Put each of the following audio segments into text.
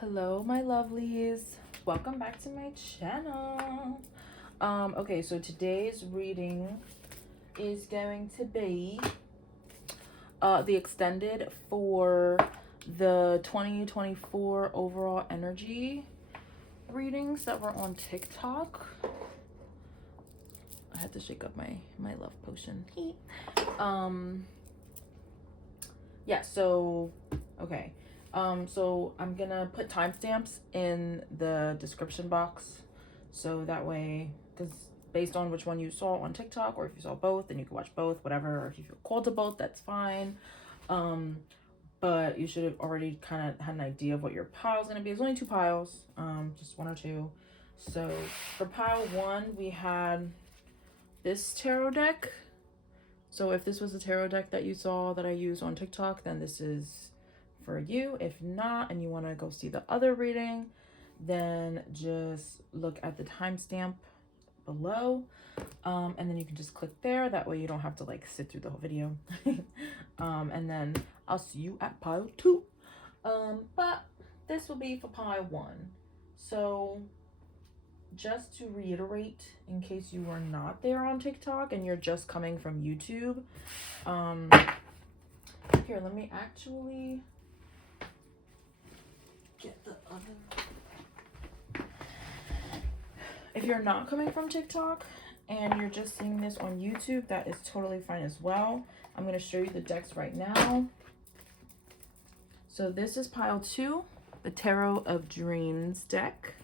Hello my lovelies, welcome back to my channel. Okay, so today's reading is going to be the extended for the 2024 overall energy readings that were on TikTok. I had to shake up my love potion. Yeah, so okay. So I'm gonna put timestamps in the description box, so that way, because based on which one you saw on TikTok, or if you saw both, then you can watch both, whatever. Or if you feel called to both, that's fine. But you should have already kind of had an idea of what your pile's gonna be. There's only two piles, just one or two. So for pile one, we had this tarot deck. So if this was a tarot deck that you saw that I used on TikTok, then this is for you. If not, and you want to go see the other reading, then just look at the timestamp below, and then you can just click there. That way you don't have to like sit through the whole video. And then I'll see you at pile two. But this will be for pile one. So just to reiterate, in case you were not there on TikTok and you're just coming from YouTube, here, let me actually get the other. If you're not coming from TikTok and you're just seeing this on YouTube, that is totally fine as well. I'm going to show you the decks right now. So this is pile two, the Tarot of Dreams deck.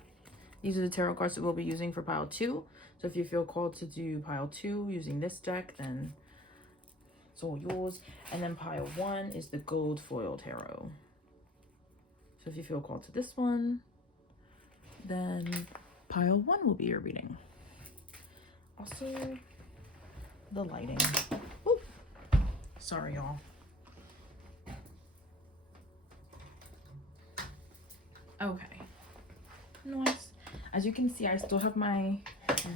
These are the tarot cards that we'll be using for pile two. So if you feel called to do pile two using this deck, then it's all yours. And then pile one is the gold foil tarot. So if you feel called to this one, then pile one will be your reading. Also, the lighting. Woo. Sorry, y'all. Okay. Nice. As you can see, I still have my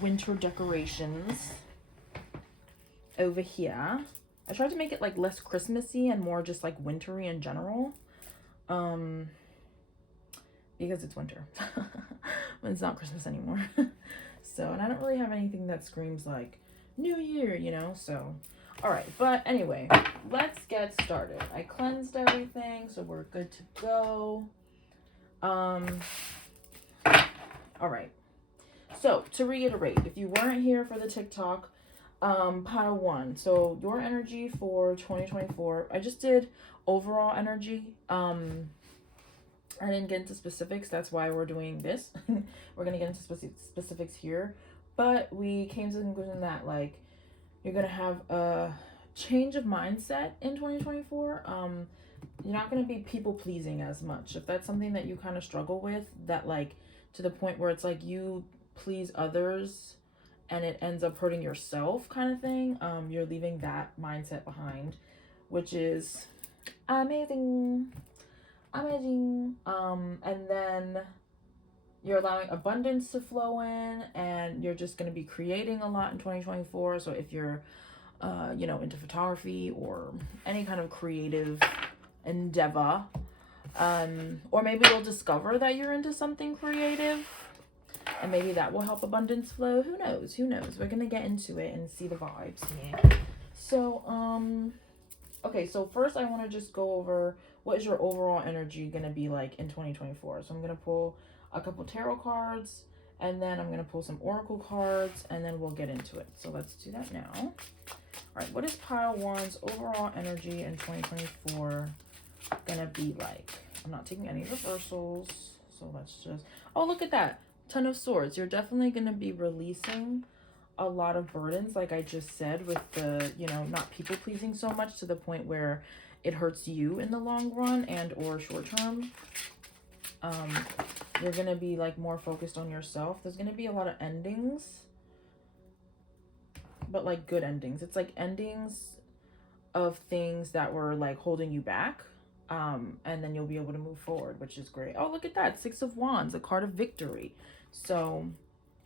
winter decorations over here. I tried to make it like less Christmassy and more just like wintry in general. Because it's winter. When it's not Christmas anymore. So, and I don't really have anything that screams like New Year, you know? So, alright. But anyway, let's get started. I cleansed everything, so we're good to go. Alright, so to reiterate, if you weren't here for the TikTok, pile one, so your energy for 2024, I just did overall energy. I didn't get into specifics, that's why we're doing this. We're going to get into specifics here, but we came to the conclusion that, like, you're going to have a change of mindset in 2024. You're not going to be people-pleasing as much. If that's something that you kind of struggle with, that, like, to the point where it's like you please others and it ends up hurting yourself kind of thing, you're leaving that mindset behind, which is amazing. And then you're allowing abundance to flow in, and you're just going to be creating a lot in 2024. So if you're you know, into photography or any kind of creative endeavor, or maybe you'll discover that you're into something creative and maybe that will help abundance flow. Who knows? We're gonna get into it and see the vibes here. So okay, so first I want to just go over what is your overall energy gonna be like in 2024. So I'm gonna pull a couple tarot cards, and then I'm gonna pull some oracle cards, and then we'll get into it. So let's do that now. All right, what is pile one's overall energy in 2024 gonna be like? I'm not taking any reversals, so let's just, oh, look at that, Ten of Swords. You're definitely gonna be releasing a lot of burdens, like I just said, with the, you know, not people pleasing so much to the point where it hurts you in the long run and or short term. You're gonna be like more focused on yourself. There's gonna be a lot of endings, but like good endings. It's like endings of things that were like holding you back, and then you'll be able to move forward, which is great. Oh, look at that, Six of Wands, a card of victory. So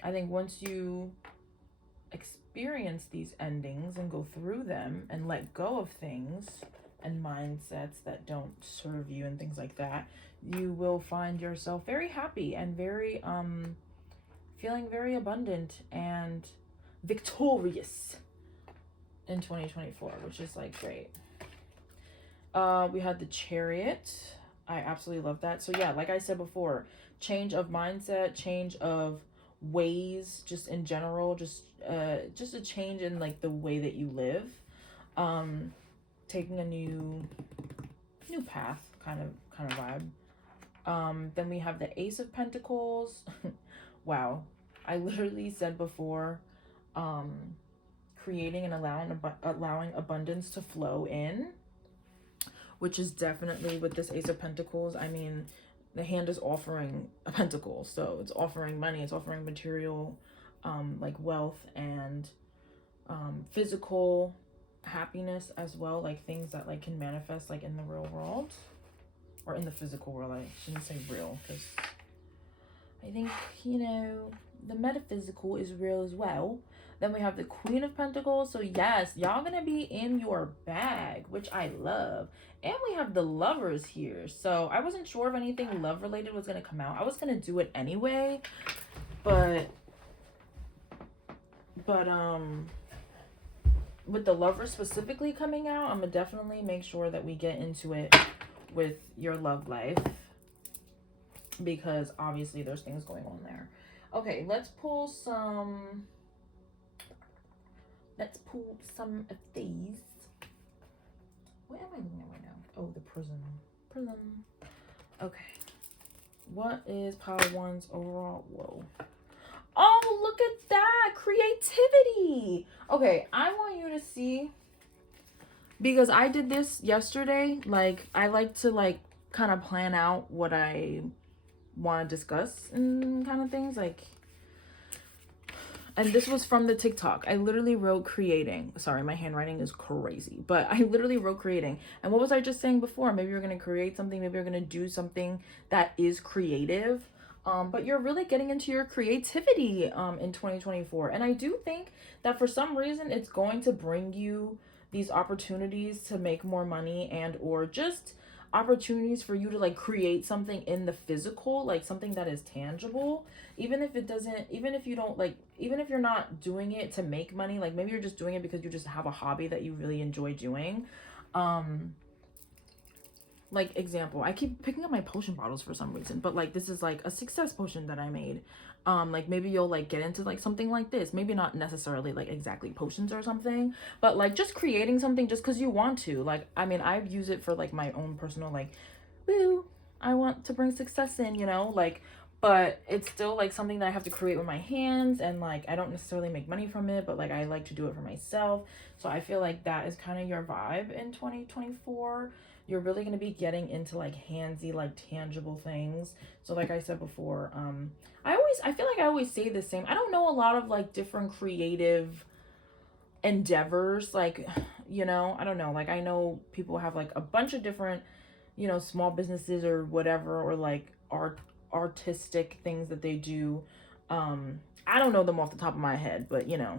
I think once you experience these endings and go through them and let go of things and mindsets that don't serve you and things like that, you will find yourself very happy and very feeling very abundant and victorious in 2024, which is like great. We had the Chariot. I absolutely love that. So yeah, like I said before, change of mindset, change of ways, just in general, just a change in like the way that you live, taking a new path kind of vibe. Then we have the Ace of Pentacles. Wow, I literally said before, creating and allowing abundance to flow in, which is definitely with this Ace of Pentacles. I mean, the hand is offering a pentacle, so it's offering money, it's offering material, like wealth and physical happiness as well, like things that like can manifest like in the real world or in the physical world. I shouldn't say real, because I think, you know, the metaphysical is real as well. Then we have the Queen of Pentacles. So yes, y'all gonna be in your bag, which I love. And we have the Lovers here. So I wasn't sure if anything love related was gonna come out. I was gonna do it anyway, but with the Lovers specifically coming out, I'm gonna definitely make sure that we get into it with your love life, because obviously there's things going on there. Okay, let's pull some of these. What am I looking at right now? Oh, the Prism. Okay. What is Pile 1's overall? Whoa. Oh, look at that. Creativity. Okay, I want you to see, because I did this yesterday. Like, I like to like kind of plan out what I want to discuss and kind of things, like, and this was from the TikTok. I literally wrote creating. Sorry, my handwriting is crazy, but I literally wrote creating. And what was I just saying before? Maybe you're going to create something, maybe you're going to do something that is creative, but you're really getting into your creativity in 2024. And I do think that for some reason it's going to bring you these opportunities to make more money, and or just opportunities for you to like create something in the physical, like something that is tangible, even if you're not doing it to make money, like maybe you're just doing it because you just have a hobby that you really enjoy doing. Like, example, I keep picking up my potion bottles for some reason, but like this is like a success potion that I made. Like maybe you'll like get into like something like this, maybe not necessarily like exactly potions or something, but like just creating something just because you want to. Like, I mean, I've used it for like my own personal, like, woo, I want to bring success in, you know, like, but it's still like something that I have to create with my hands, and like I don't necessarily make money from it, but like I like to do it for myself. So I feel like that is kind of your vibe in 2024. You're really going to be getting into like handsy, like tangible things. So like I said before, I feel like I always say the same. I don't know a lot of like different creative endeavors, like, you know, I don't know, like I know people have like a bunch of different, you know, small businesses or whatever, or like artistic things that they do. I don't know them off the top of my head, but you know,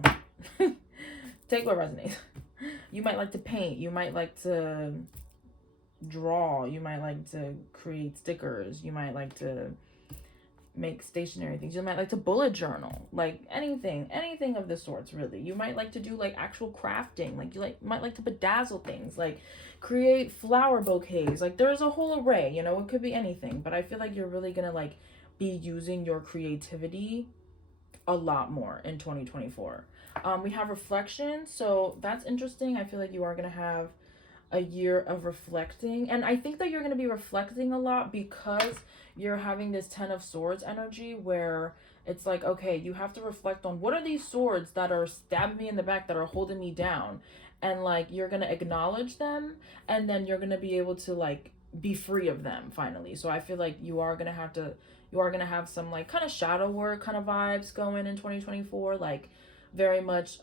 take what resonates. You might like to paint, you might like to draw, you might like to create stickers, you might like to make stationary things, you might like to bullet journal, like anything of the sorts, really. You might like to do like actual crafting, like you might like to bedazzle things, like create flower bouquets, like there's a whole array, you know, it could be anything. But I feel like you're really gonna like be using your creativity a lot more in 2024. We have reflection, so that's interesting. I feel like you are gonna have a year of reflecting, and I think that you're going to be reflecting a lot because you're having this 10 of Swords energy, where it's like, okay, you have to reflect on what are these swords that are stabbing me in the back, that are holding me down, and like you're going to acknowledge them, and then you're going to be able to like be free of them finally. So I feel like you are going to have some like kind of shadow work kind of vibes going in 2024, like very much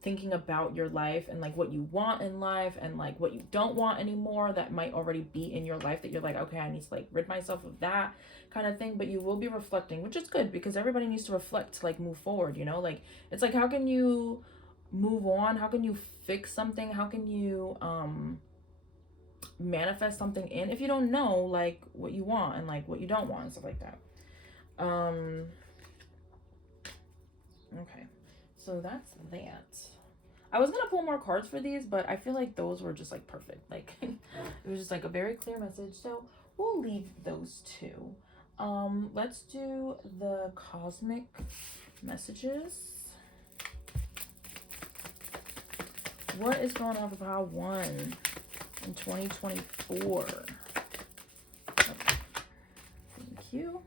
thinking about your life and like what you want in life and like what you don't want anymore that might already be in your life, that you're like, okay, I need to like rid myself of that kind of thing. But you will be reflecting, which is good, because everybody needs to reflect to like move forward, you know. Like, it's like, how can you move on, how can you fix something, how can you manifest something in if you don't know like what you want and like what you don't want and stuff like that. Okay, so that's that. I was gonna pull more cards for these, but I feel like those were just like perfect. Like it was just like a very clear message, so we'll leave those two. Let's do the cosmic messages. What is going on for pile 1 in 2024? Okay. Thank you.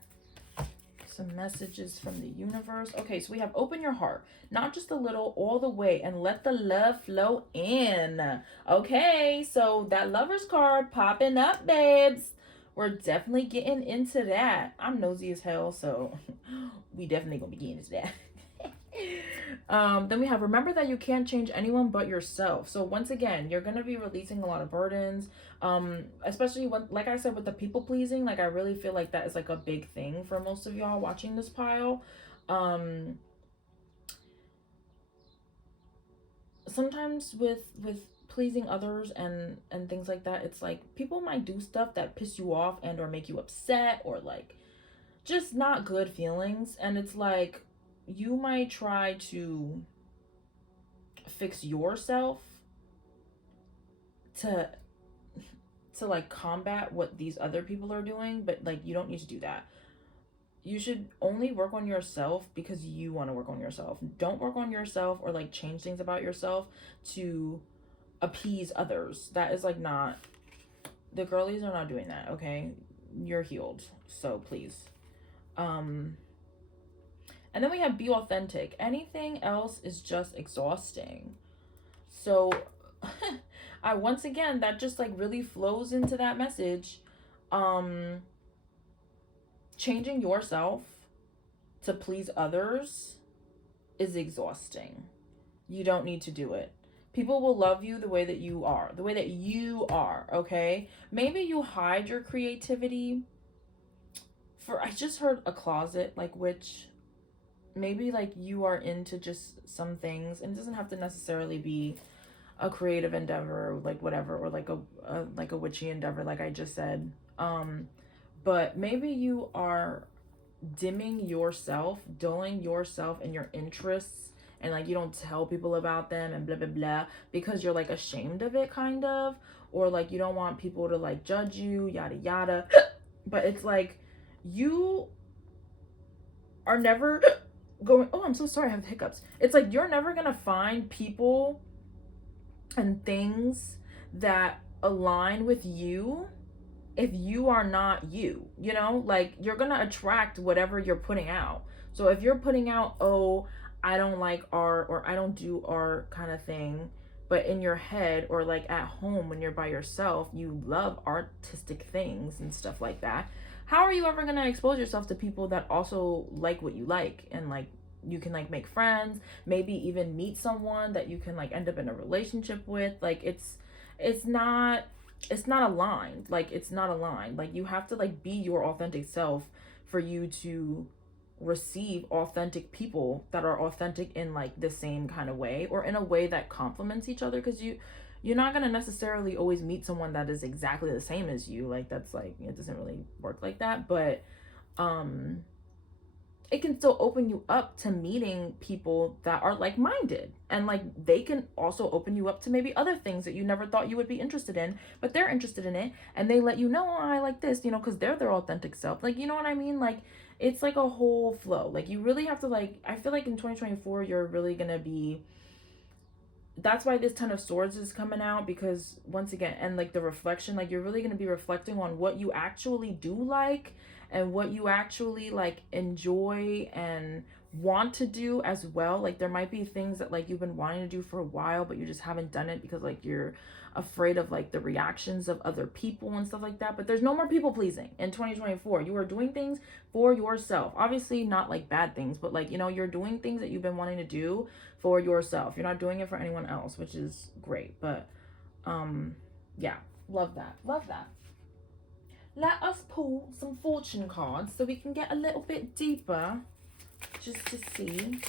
Some messages from the universe. Okay, so we have open your heart, not just a little, all the way, and let the love flow in. Okay, so that Lover's card popping up, babes. We're definitely getting into that. I'm nosy as hell, so we definitely gonna be getting into that. Then we have, remember that you can't change anyone but yourself. So once again, you're going to be releasing a lot of burdens, especially when, like I said, with the people pleasing. Like I really feel like that is like a big thing for most of y'all watching this pile. Sometimes with pleasing others and things like that, it's like people might do stuff that piss you off and or make you upset, or like just not good feelings, and it's like you might try to fix yourself to like combat what these other people are doing, but like you don't need to do that. You should only work on yourself because you want to work on yourself. Don't work on yourself or like change things about yourself to appease others. That is like not, the girlies are not doing that, okay? You're healed, so please. And then we have be authentic. Anything else is just exhausting. So once again, that just like really flows into that message. Changing yourself to please others is exhausting. You don't need to do it. People will love you the way that you are, okay? Maybe you hide your creativity for, I just heard a closet, like, which maybe like you are into just some things, and it doesn't have to necessarily be a creative endeavor, like whatever, or like a witchy endeavor, like I just said. But maybe you are dimming yourself, dulling yourself and your interests, and like you don't tell people about them and blah blah blah because you're like ashamed of it, kind of, or like you don't want people to like judge you, yada yada. But it's like you are never going, oh, I'm so sorry, I have the hiccups. It's like you're never gonna find people and things that align with you if you are not you, you know? Like you're gonna attract whatever you're putting out. So if you're putting out, oh, I don't like art, or I don't do art, kind of thing, but in your head or like at home when you're by yourself, you love artistic things and stuff like that, how are you ever going to expose yourself to people that also like what you like, and like you can like make friends, maybe even meet someone that you can like end up in a relationship with? Like it's not aligned. Like it's not aligned. Like you have to like be your authentic self for you to receive authentic people that are authentic in like the same kind of way, or in a way that complements each other, because you're not going to necessarily always meet someone that is exactly the same as you. Like that's like, it doesn't really work like that. But it can still open you up to meeting people that are like-minded, and like they can also open you up to maybe other things that you never thought you would be interested in, but they're interested in it, and they let you know, oh, I like this, you know, because they're their authentic self. Like, you know what I mean? Like it's like a whole flow. Like you really have to, like, I feel like in 2024 you're really gonna be, that's why this 10 of Swords is coming out, because once again, and like the reflection, like you're really going to be reflecting on what you actually do like, and what you actually like enjoy and want to do as well. Like there might be things that like you've been wanting to do for a while, but you just haven't done it because like you're afraid of like the reactions of other people and stuff like that. But there's no more people pleasing in 2024. You are doing things for yourself. Obviously not like bad things, but like, you know, you're doing things that you've been wanting to do for yourself. You're not doing it for anyone else, which is great. But yeah, love that. Let us pull some fortune cards so we can get a little bit deeper, just to see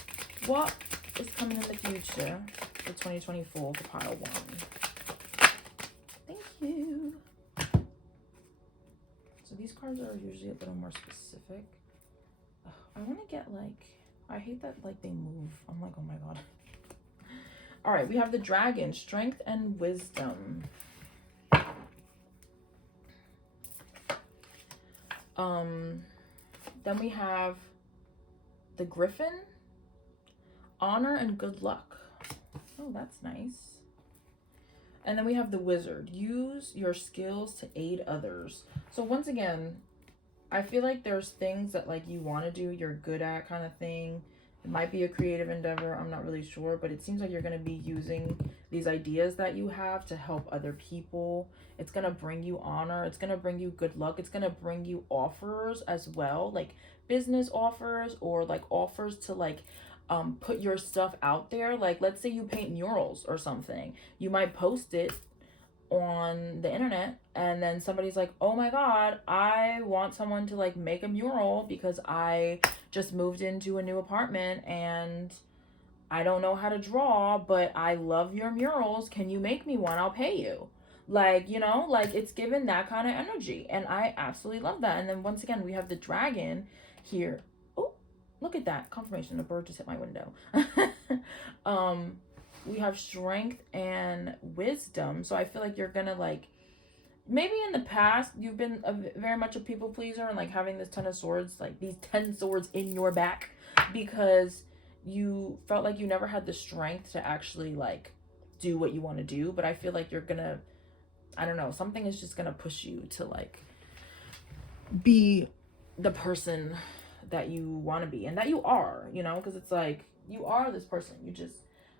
what is coming in the future for 2024 for pile 1. Thank you. these cards are usually a little more specific. Ugh, I want to get like, I hate that like they move. I'm like, oh my god. All right, we have the dragon, strength and wisdom. Then we have the griffin, honor and good luck. Oh, that's nice. And then we have the wizard, use your skills to aid others. So once again, I feel like there's things that like you want to do, you're good at kind of thing. It might be a creative endeavor, I'm not really sure, but it seems like you're going to be using these ideas that you have to help other people. It's going to bring you honor, it's going to bring you good luck, it's going to bring you offers as well, like business offers or like offers to like put your stuff out there. Like let's say you paint murals or something, you might post it on the internet and then somebody's like, oh my god, I want someone to like make a mural because I just moved into a new apartment and I don't know how to draw, but I love your murals, can you make me one, I'll pay you. Like, you know, like it's given that kind of energy and I absolutely love that. And then once again we have the dragon here. Oh, look at that confirmation, a bird just hit my window. We have strength and wisdom. So I feel like you're gonna like, maybe in the past you've been very much a people pleaser and like having this 10 of swords, like these 10 swords in your back because you felt like you never had the strength to actually like do what you want to do. But I feel like you're gonna, I don't know, something is just gonna push you to like be the person that you want to be and that you are, you know, because it's like you are this person, you just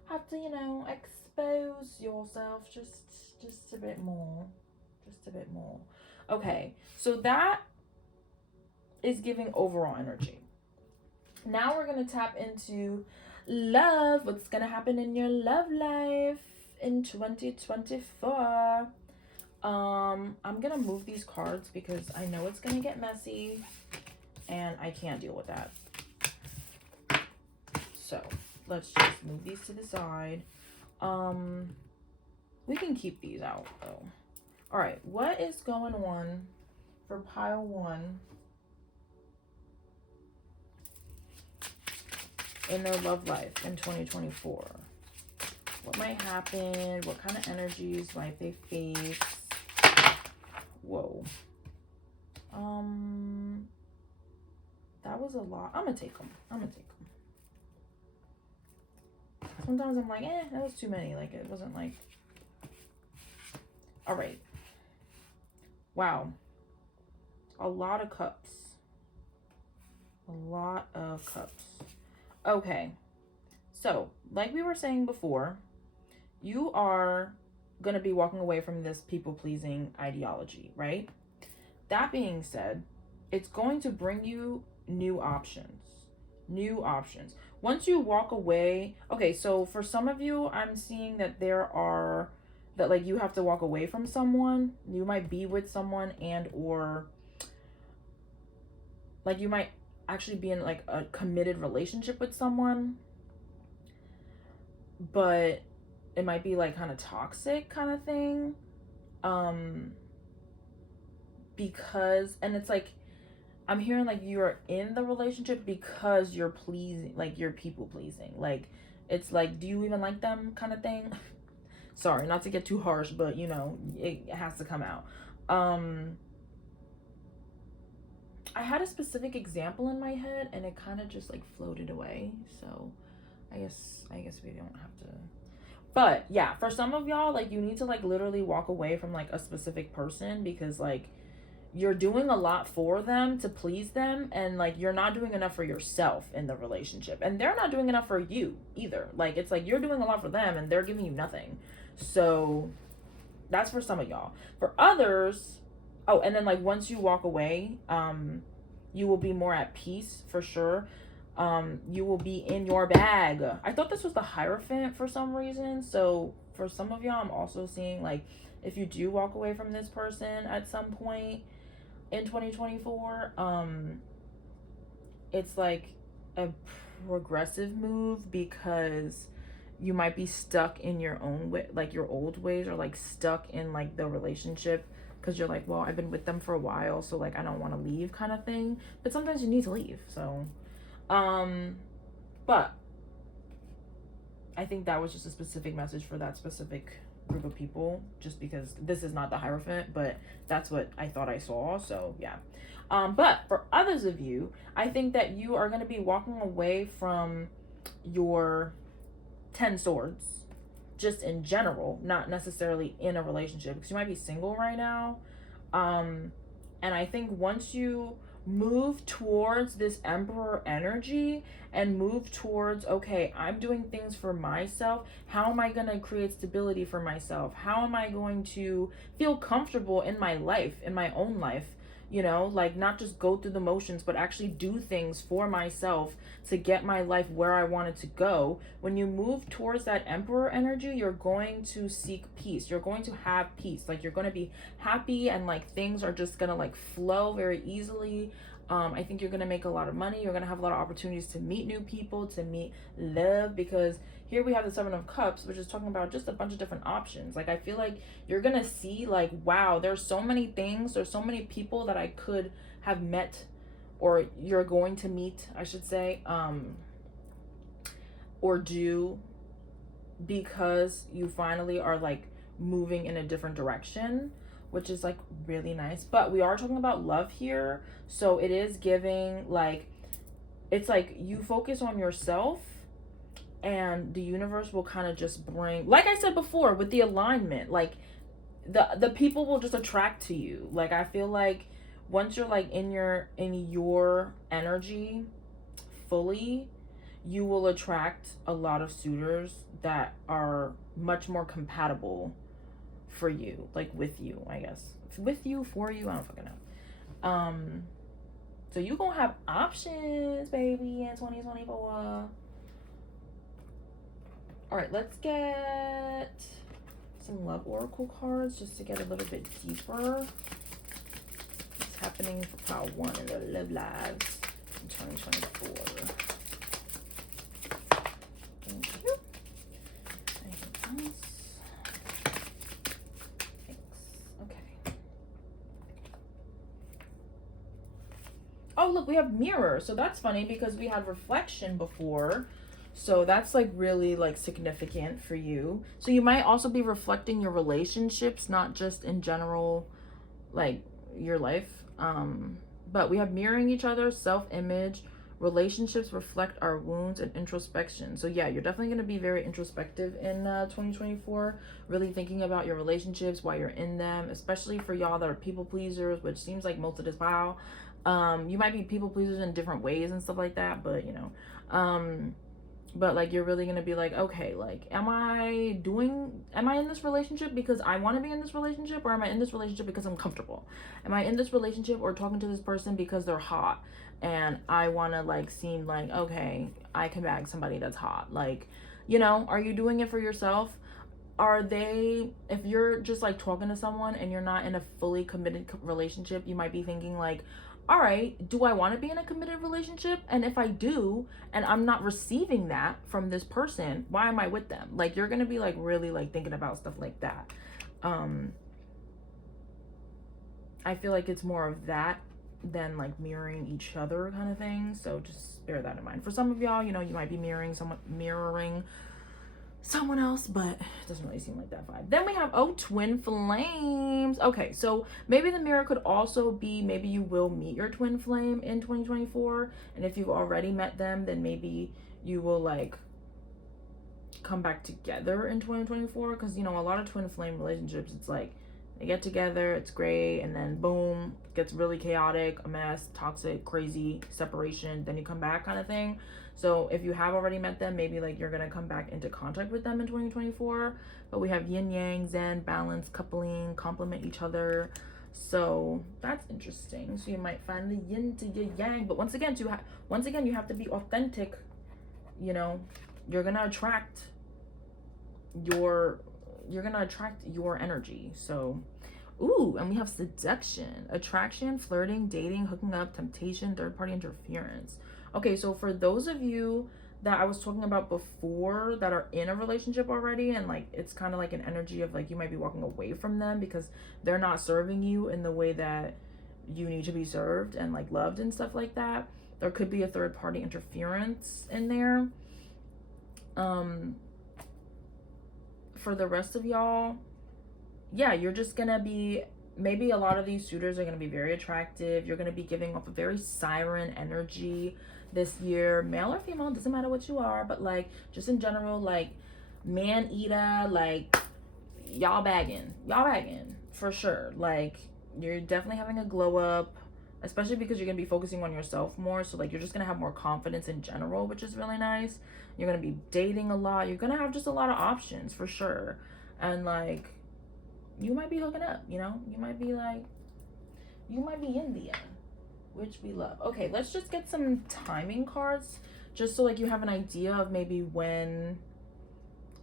have to, you know, expose yourself just a bit more, okay. So that is giving overall energy. Now we're gonna tap into love, what's gonna happen in your love life in 2024. I'm gonna move these cards because I know it's gonna get messy and I can't deal with that. So let's just move these to the side. We can keep these out though. All right, what is going on for pile one in their love life in 2024? What might happen? What kind of energies might they face? Whoa. That was a lot. I'm gonna take them. Sometimes I'm like, that was too many. Like, it wasn't like... All right. Wow. A lot of cups. Okay. So, like we were saying before, you are going to be walking away from this people-pleasing ideology, right? That being said, it's going to bring you new options. Once you walk away, okay, so for some of you, I'm seeing that like you have to walk away from someone. You might be with someone and or like you might actually be in like a committed relationship with someone, but it might be like kind of toxic kind of thing. Because, and it's like, I'm hearing like you're in the relationship because you're pleasing, like you're people pleasing. Like, it's like, do you even like them kind of thing? Sorry, not to get too harsh, but you know, it has to come out. I had a specific example in my head and it kind of just like floated away. So I guess we don't have to. But yeah, for some of y'all, like you need to like literally walk away from like a specific person because like you're doing a lot for them to please them and like you're not doing enough for yourself in the relationship and they're not doing enough for you either. Like it's like you're doing a lot for them and they're giving you nothing. So that's for some of y'all. For others, oh, and then like once you walk away, you will be more at peace for sure. You will be in your bag. I thought this was the Hierophant for some reason. So for some of y'all, I'm also seeing like if you do walk away from this person at some point in 2024, it's like a progressive move because you might be stuck in your own way, like your old ways, or like stuck in like the relationship because you're like, well, I've been with them for a while, so like I don't want to leave kind of thing. But sometimes you need to leave. So but I think that was just a specific message for that specific group of people, just because this is not the Hierophant, but that's what I thought I saw. So yeah. But for others of you, I think that you are going to be walking away from your 10 swords, just in general, not necessarily in a relationship, because you might be single right now. And I think once you move towards this Emperor energy and move towards, okay, I'm doing things for myself. How am I going to create stability for myself? How am I going to feel comfortable in my life, in my own life? You know, like not just go through the motions, but actually do things for myself to get my life where I want it to go. When you move towards that Emperor energy, you're going to seek peace. You're going to have peace. Like you're going to be happy, and like things are just going to like flow very easily. I think you're going to make a lot of money. You're going to have a lot of opportunities to meet new people, to meet love, because here we have the Seven of Cups, which is talking about just a bunch of different options. Like, I feel like you're going to see like, wow, there's so many things. There's so many people that I could have met, or you're going to meet, I should say, or do, because you finally are like moving in a different direction, which is like really nice. But we are talking about love here, so it is giving like, it's like you focus on yourself, and the universe will kind of just bring, like I said before with the alignment, like the people will just attract to you. Like I feel like once you're like in your energy fully, you will attract a lot of suitors that are much more compatible for you, like with you, I guess. With you, for you, I don't fucking know. So you gonna have options, baby, in 2024. All right, let's get some love oracle cards just to get a little bit deeper. What's happening for pile 1 in the love lives in 2024? Thank you. Anything else? Oh, look, we have mirror. So that's funny because we had reflection before. So that's like really like significant for you. So you might also be reflecting your relationships, not just in general, like your life. But we have mirroring each other, self-image, relationships reflect our wounds, and introspection. So yeah, you're definitely going to be very introspective in 2024, really thinking about your relationships, why you're in them, especially for y'all that are people pleasers, which seems like most of this pile. You might be people pleasers in different ways and stuff like that, but you know, but like you're really gonna be like, okay, like am I in this relationship because I want to be in this relationship, or am I in this relationship because I'm comfortable? Am I in this relationship or talking to this person because they're hot and I want to like seem like, okay, I can bag somebody that's hot? Like, you know, are you doing it for yourself? If you're just like talking to someone and you're not in a fully committed relationship, you might be thinking like, all right, do I want to be in a committed relationship? And if I do, and I'm not receiving that from this person, why am I with them? Like, you're going to be like really like thinking about stuff like that. I feel like it's more of that than like mirroring each other kind of thing. So just bear that in mind. For some of y'all, you know, you might be mirroring someone else, but it doesn't really seem like that vibe. Then we have, oh, twin flames. Okay, so maybe the mirror could also be, maybe you will meet your twin flame in 2024, and if you've already met them, then maybe you will like come back together in 2024, because you know, a lot of twin flame relationships, it's like they get together, it's great, and then boom, it gets really chaotic, a mess, toxic, crazy, separation, then you come back kind of thing. So if you have already met them, maybe like you're gonna come back into contact with them in 2024. But we have yin yang, zen, balance, coupling, complement each other. So that's interesting. So you might find the yin to your yang. But once again, you have to be authentic. You know, you're gonna attract your energy. So, ooh, and we have seduction, attraction, flirting, dating, hooking up, temptation, third party interference. Okay, so for those of you that I was talking about before that are in a relationship already, and like it's kind of like an energy of like you might be walking away from them because they're not serving you in the way that you need to be served and like loved and stuff like that. There could be a third party interference in there. For the rest of y'all, yeah, you're just gonna be, maybe a lot of these suitors are gonna be very attractive. You're gonna be giving off a very siren energy this year, male or female, doesn't matter what you are, but like just in general, like man eater, like y'all bagging for sure. Like you're definitely having a glow up, especially because you're gonna be focusing on yourself more. So like you're just gonna have more confidence in general, which is really nice. You're gonna be dating a lot. You're gonna have just a lot of options for sure. And like you might be hooking up, you know? You might be in the end, which we love. Okay, let's just get some timing cards just so like you have an idea of maybe when,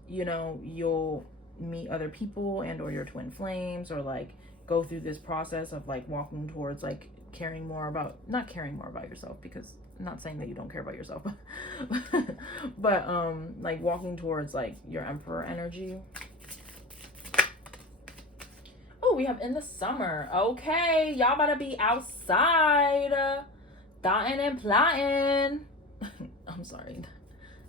you know, you'll meet other people and or your twin flames, or like go through this process of like walking towards like not caring more about yourself, because I'm not saying that you don't care about yourself, but like walking towards like your Emperor energy. Oh, we have in the summer. Okay, y'all better be outside, thotting and plotting. I'm sorry,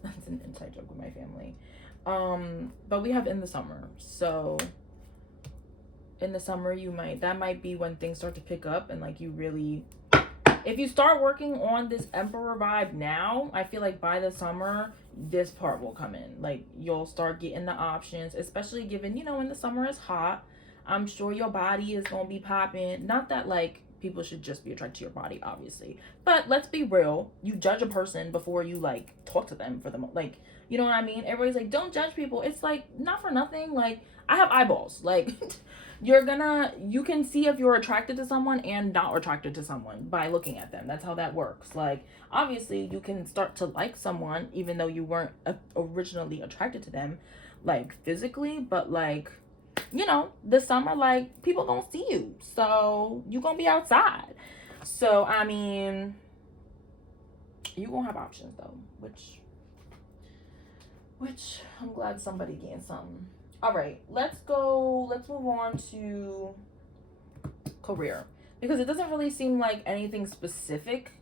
that's an inside joke with my family. But we have in the summer. So in the summer, that might be when things start to pick up, and like you really, if you start working on this Emperor vibe now, I feel like by the summer, this part will come in. Like you'll start getting the options, especially given, you know, when the summer is hot, I'm sure your body is going to be popping. Not that like people should just be attracted to your body, obviously, but let's be real. You judge a person before you like talk to them for the like, you know what I mean? Everybody's like, don't judge people. It's like, not for nothing. Like I have eyeballs. Like you can see if you're attracted to someone and not attracted to someone by looking at them. That's how that works. Like obviously you can start to like someone even though you weren't originally attracted to them like physically, but like, you know, this summer, like people gonna see you, so you gonna be outside. So I mean, you gonna have options though, which I'm glad somebody gained something. All right, let's move on to career, because it doesn't really seem like anything specific,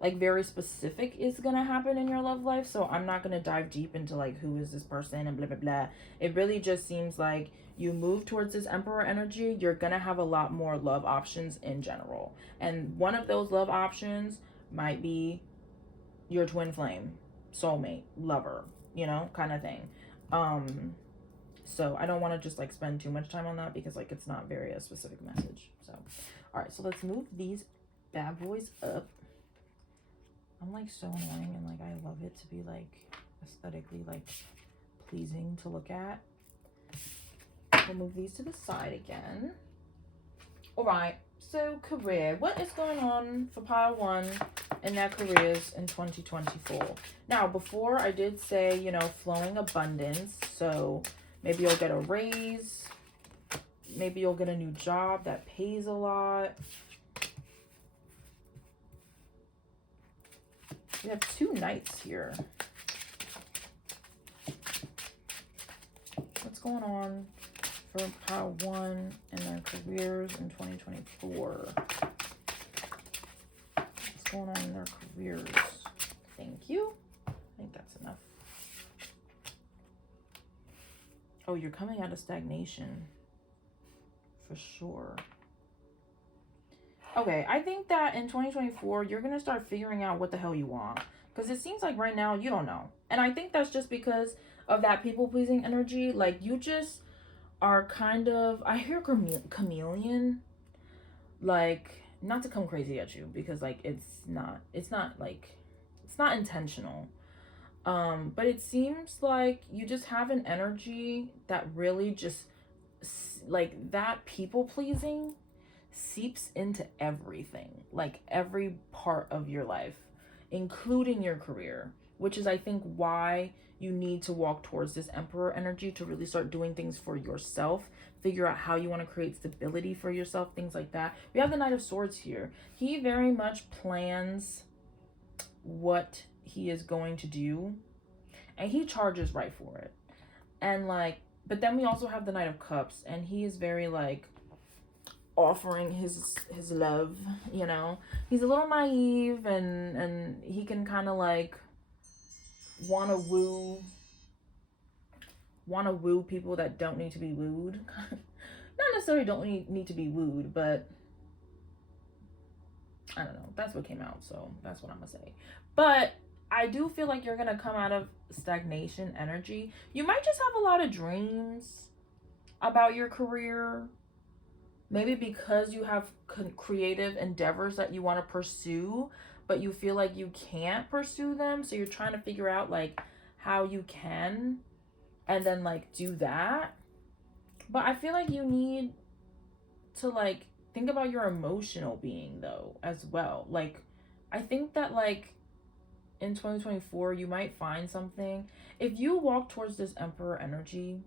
like very specific, is gonna happen in your love life. So I'm not gonna dive deep into like who is this person and blah blah blah. It really just seems like you move towards this Emperor energy, you're gonna have a lot more love options in general, and one of those love options might be your twin flame, soulmate, lover, you know, kind of thing. So I don't want to just like spend too much time on that, because like it's not very a specific message. So all right, so let's move these bad boys up. I'm like so annoying, and like I love it to be like aesthetically like pleasing to look at. We'll move these to the side again. All right, so career. What is going on for pile one in their careers in 2024? Now, before I did say, you know, flowing abundance. So maybe you'll get a raise. Maybe you'll get a new job that pays a lot. We have two knights here. What's going on for pile one and their careers in 2024? What's going on in their careers? Thank you. I think that's enough. Oh, you're coming out of stagnation. For sure. Okay, I think that in 2024, you're going to start figuring out what the hell you want. Because it seems like right now, you don't know. And I think that's just because of that people-pleasing energy. Like, you just are kind of, I hear chameleon. Like, not to come crazy at you, because, like, it's not intentional. But it seems like you just have an energy that really just, like, that people-pleasing seeps into everything, like every part of your life, including your career, which is I think why you need to walk towards this Emperor energy to really start doing things for yourself, figure out how you want to create stability for yourself, things like that. We have the Knight of Swords here. He very much plans what he is going to do, and he charges right for it. And like, but then we also have the Knight of Cups, and he is very like offering his love, you know. He's a little naive, and he can kind of like want to woo people that don't need to be wooed. Not necessarily don't need to be wooed, but I don't know. That's what came out, so that's what I'm gonna say. But I do feel like you're gonna come out of stagnation energy. You might just have a lot of dreams about your career. Maybe because you have creative endeavors that you want to pursue, but you feel like you can't pursue them. So you're trying to figure out like how you can, and then like do that. But I feel like you need to like think about your emotional being though as well. Like I think that like in 2024 you might find something. If you walk towards this Emperor energy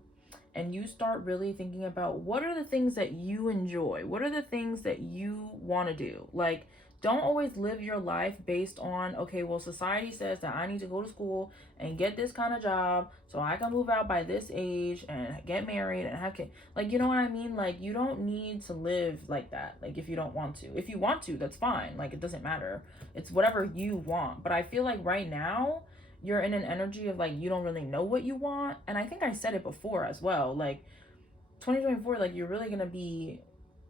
and you start really thinking about what are the things that you enjoy, what are the things that you want to do, like don't always live your life based on, okay, well, society says that I need to go to school and get this kind of job so I can move out by this age and get married and have kids. Like, you know what I mean? Like, you don't need to live like that. Like, if you don't want to. If you want to, that's fine. Like, it doesn't matter. It's whatever you want. But I feel like right now, you're in an energy of, like, you don't really know what you want. And I think I said it before as well. Like, 2024, like, you're really going to be,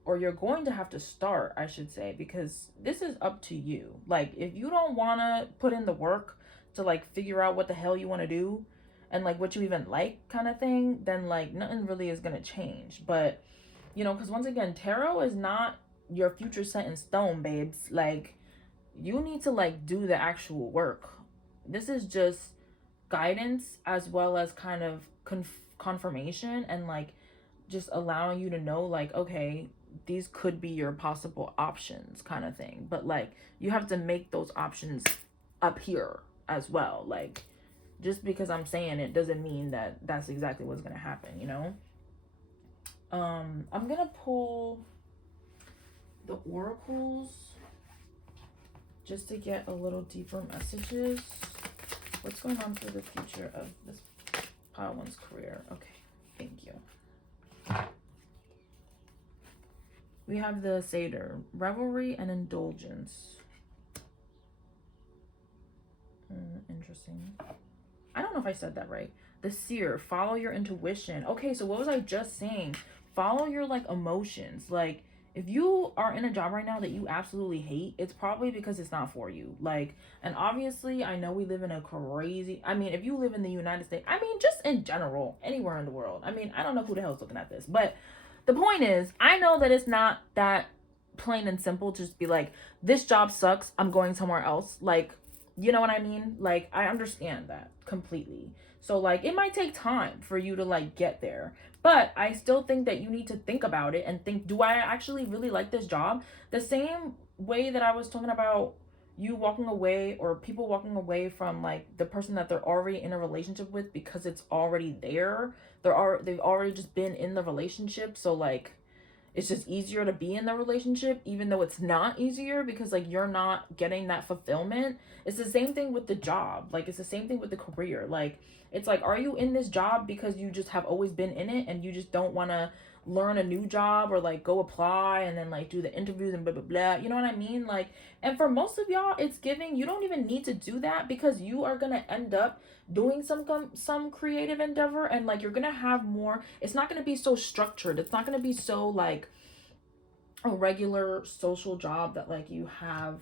or you're going to have to start, I should say, because this is up to you. Like, if you don't want to put in the work to like figure out what the hell you want to do and like what you even like kind of thing, then like nothing really is going to change. But, you know, because once again, tarot is not your future set in stone, babes. Like, you need to like do the actual work. This is just guidance as well as kind of confirmation and like just allowing you to know like, okay, these could be your possible options kind of thing. But like you have to make those options up here as well. Like just because I'm saying it doesn't mean that that's exactly what's gonna happen, you know. I'm gonna pull the oracles just to get a little deeper messages. What's going on for the future of this pile one's career? Okay, thank you. We have the Satyr, revelry and indulgence. Interesting. I don't know if I said that right. The Seer, follow your intuition. Okay, so what was I just saying? Follow your like emotions. Like if you are in a job right now that you absolutely hate, it's probably because it's not for you. Like, and obviously I know we live in a crazy, I mean, if you live in the United States, I mean, just in general, anywhere in the world. I mean, I don't know who the hell's looking at this, but the point is, I know that it's not that plain and simple to just be like, this job sucks, I'm going somewhere else. Like, you know what I mean? Like, I understand that completely. So, like, it might take time for you to, like, get there. But I still think that you need to think about it and think, do I actually really like this job? The same way that I was talking about you walking away or people walking away from, like, the person that they're already in a relationship with because it's already there. They've already just been in the relationship. So, like, it's just easier to be in the relationship, even though it's not easier because like you're not getting that fulfillment. It's the same thing with the job. Like it's the same thing with the career. Like it's like, are you in this job because you just have always been in it and you just don't want to learn a new job or like go apply and then like do the interviews and blah blah blah, you know what I mean? Like, and for most of y'all it's giving you don't even need to do that because you are gonna end up doing some creative endeavor and like you're gonna have more. It's not gonna be so structured. It's not gonna be so like a regular social job that like you have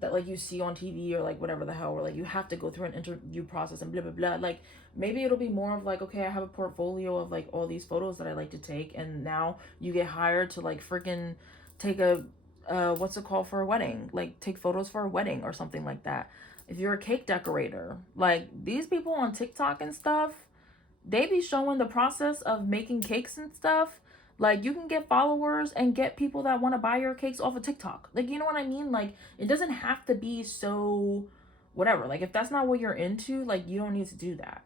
that like you see on TV or like whatever the hell, or like you have to go through an interview process and blah blah blah. Like maybe it'll be more of like, okay, I have a portfolio of like all these photos that I like to take, and now you get hired to like freaking take a what's it called for a wedding, like take photos for a wedding or something like that. If you're a cake decorator, like these people on TikTok and stuff, they be showing the process of making cakes and stuff. Like you can get followers and get people that want to buy your cakes off of TikTok. Like, you know what I mean? Like it doesn't have to be so whatever. Like if that's not what you're into, like you don't need to do that.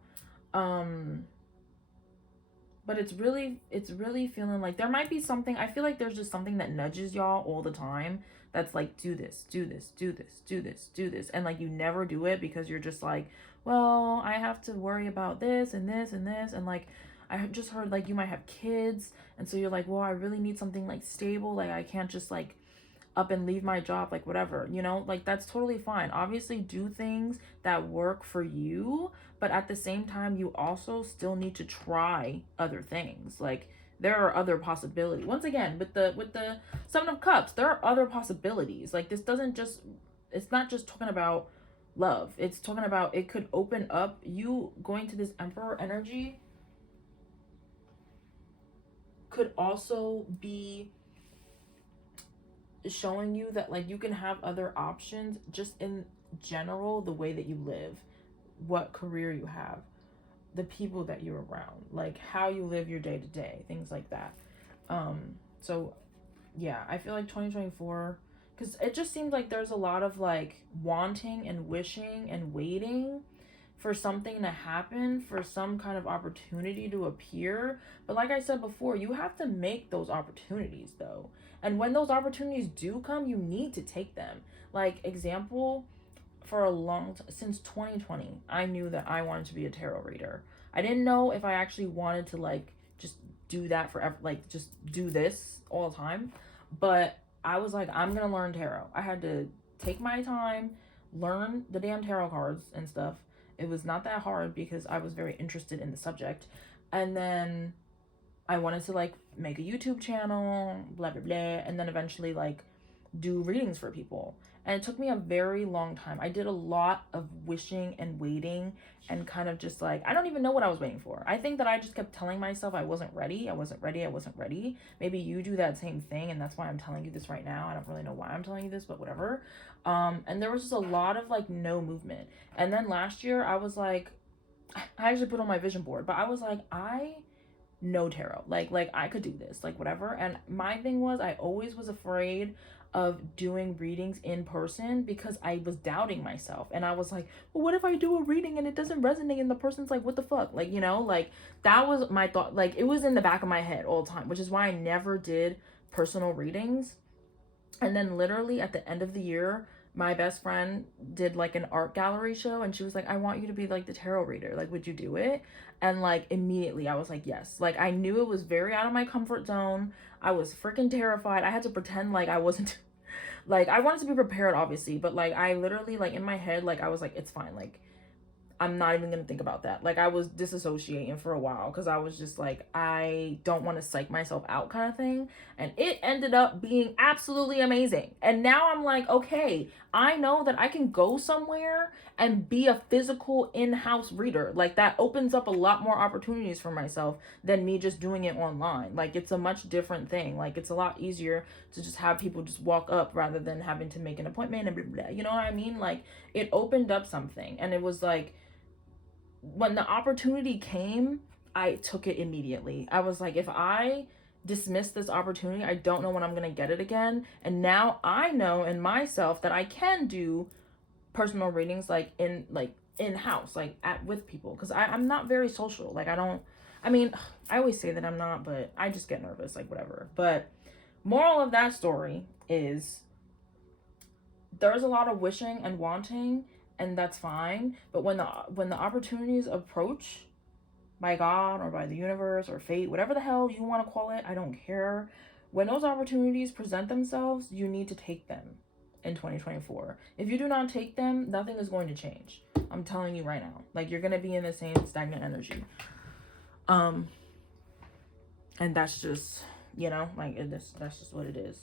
But it's really feeling like there might be something. I feel like there's just something that nudges y'all all the time that's like, do this, do this, do this, do this, do this, and like you never do it because you're just like, well, I have to worry about this and this and this, and like I just heard like you might have kids, and so you're like, well, I really need something like stable, like I can't just like up and leave my job, like whatever, you know, like that's totally fine. Obviously do things that work for you, but at the same time you also still need to try other things. Like there are other possibilities. Once again, with the Seven of Cups, there are other possibilities. Like this doesn't just, it's not just talking about love, it's talking about, it could open up, you going to this Emperor energy could also be showing you that like you can have other options just in general, the way that you live, what career you have, the people that you're around, like how you live your day to day, things like that. So yeah, I feel like 2024, because it just seems like there's a lot of like wanting and wishing and waiting for something to happen, for some kind of opportunity to appear. But like I said before, you have to make those opportunities though. And when those opportunities do come, you need to take them. Like example, for a long since 2020, I knew that I wanted to be a tarot reader. I didn't know if I actually wanted to like just do that forever, like just do this all the time. But I was like, I'm gonna learn tarot. I had to take my time, learn the damn tarot cards and stuff. It was not that hard because I was very interested in the subject. And then I wanted to like make a YouTube channel, blah blah blah, and then eventually like do readings for people. And it took me a very long time. I did a lot of wishing and waiting and kind of just like, I don't even know what I was waiting for. I think that I just kept telling myself I wasn't ready. I wasn't ready. I wasn't ready. Maybe you do that same thing, and that's why I'm telling you this right now. I don't really know why I'm telling you this, but whatever. And there was just a lot of like no movement. And then last year I was like, I actually put on my vision board, but I was like, I know tarot. Like I could do this, like whatever. And my thing was, I always was afraid of doing readings in person because I was doubting myself, and I was like, well, what if I do a reading and it doesn't resonate and the person's like, what the fuck, like, you know, like that was my thought. Like it was in the back of my head all the time, which is why I never did personal readings. And then literally at the end of the year, my best friend did like an art gallery show, and she was like, I want you to be like the tarot reader, like would you do it? And like immediately I was like, yes. Like I knew it was very out of my comfort zone. I was freaking terrified. I had to pretend like I wasn't like, I wanted to be prepared obviously, but like I literally like in my head, like I was like, it's fine, like I'm not even gonna think about that. Like I was disassociating for a while because I was just like, I don't want to psych myself out kind of thing. And it ended up being absolutely amazing. And now I'm like, okay, I know that I can go somewhere and be a physical in-house reader. Like that opens up a lot more opportunities for myself than me just doing it online. Like it's a much different thing. Like it's a lot easier to just have people just walk up rather than having to make an appointment and blah, blah, blah. You know what I mean? Like it opened up something, and it was like, when the opportunity came, I took it immediately. I was like, if I dismiss this opportunity, I don't know when I'm gonna get it again. And now I know in myself that I can do personal readings like in house, like at with people, because I'm not very social. Like I mean, I always say that I'm not, but I just get nervous, like whatever. But moral of that story is there's a lot of wishing and wanting, and that's fine. But when the opportunities approach by God or by the universe or fate, whatever the hell you want to call it, I don't care. When those opportunities present themselves, you need to take them in 2024. If you do not take them, nothing is going to change. I'm telling you right now. Like you're going to be in the same stagnant energy. And that's just, you know, like that's just what it is.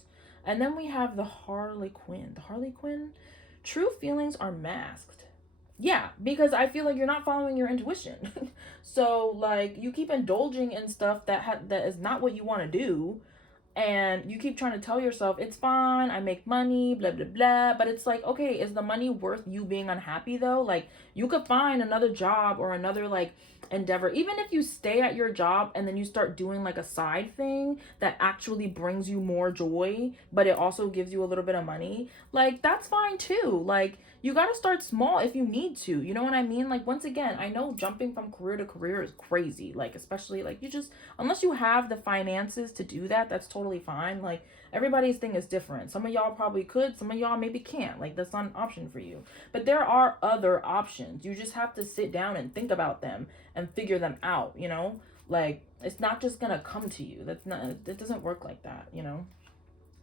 And then we have the Harley Quinn. The Harley Quinn, true feelings are masked. Yeah, because I feel like you're not following your intuition. So like you keep indulging in stuff that is not what you want to do, and you keep trying to tell yourself it's fine, I make money, blah blah blah, but it's like, okay, is the money worth you being unhappy though? Like you could find another job or another like endeavor, even if you stay at your job and then you start doing like a side thing that actually brings you more joy, but it also gives you a little bit of money, like that's fine too. Like you got to start small if you need to, you know what I mean? Like once again, I know jumping from career to career is crazy, like especially like you just, unless you have the finances to do that, that's totally fine. Like everybody's thing is different. Some of y'all probably could, some of y'all maybe can't. Like that's not an option for you. But there are other options. You just have to sit down and think about them and figure them out, you know? Like it's not just gonna come to you. That's not, it doesn't work like that, you know?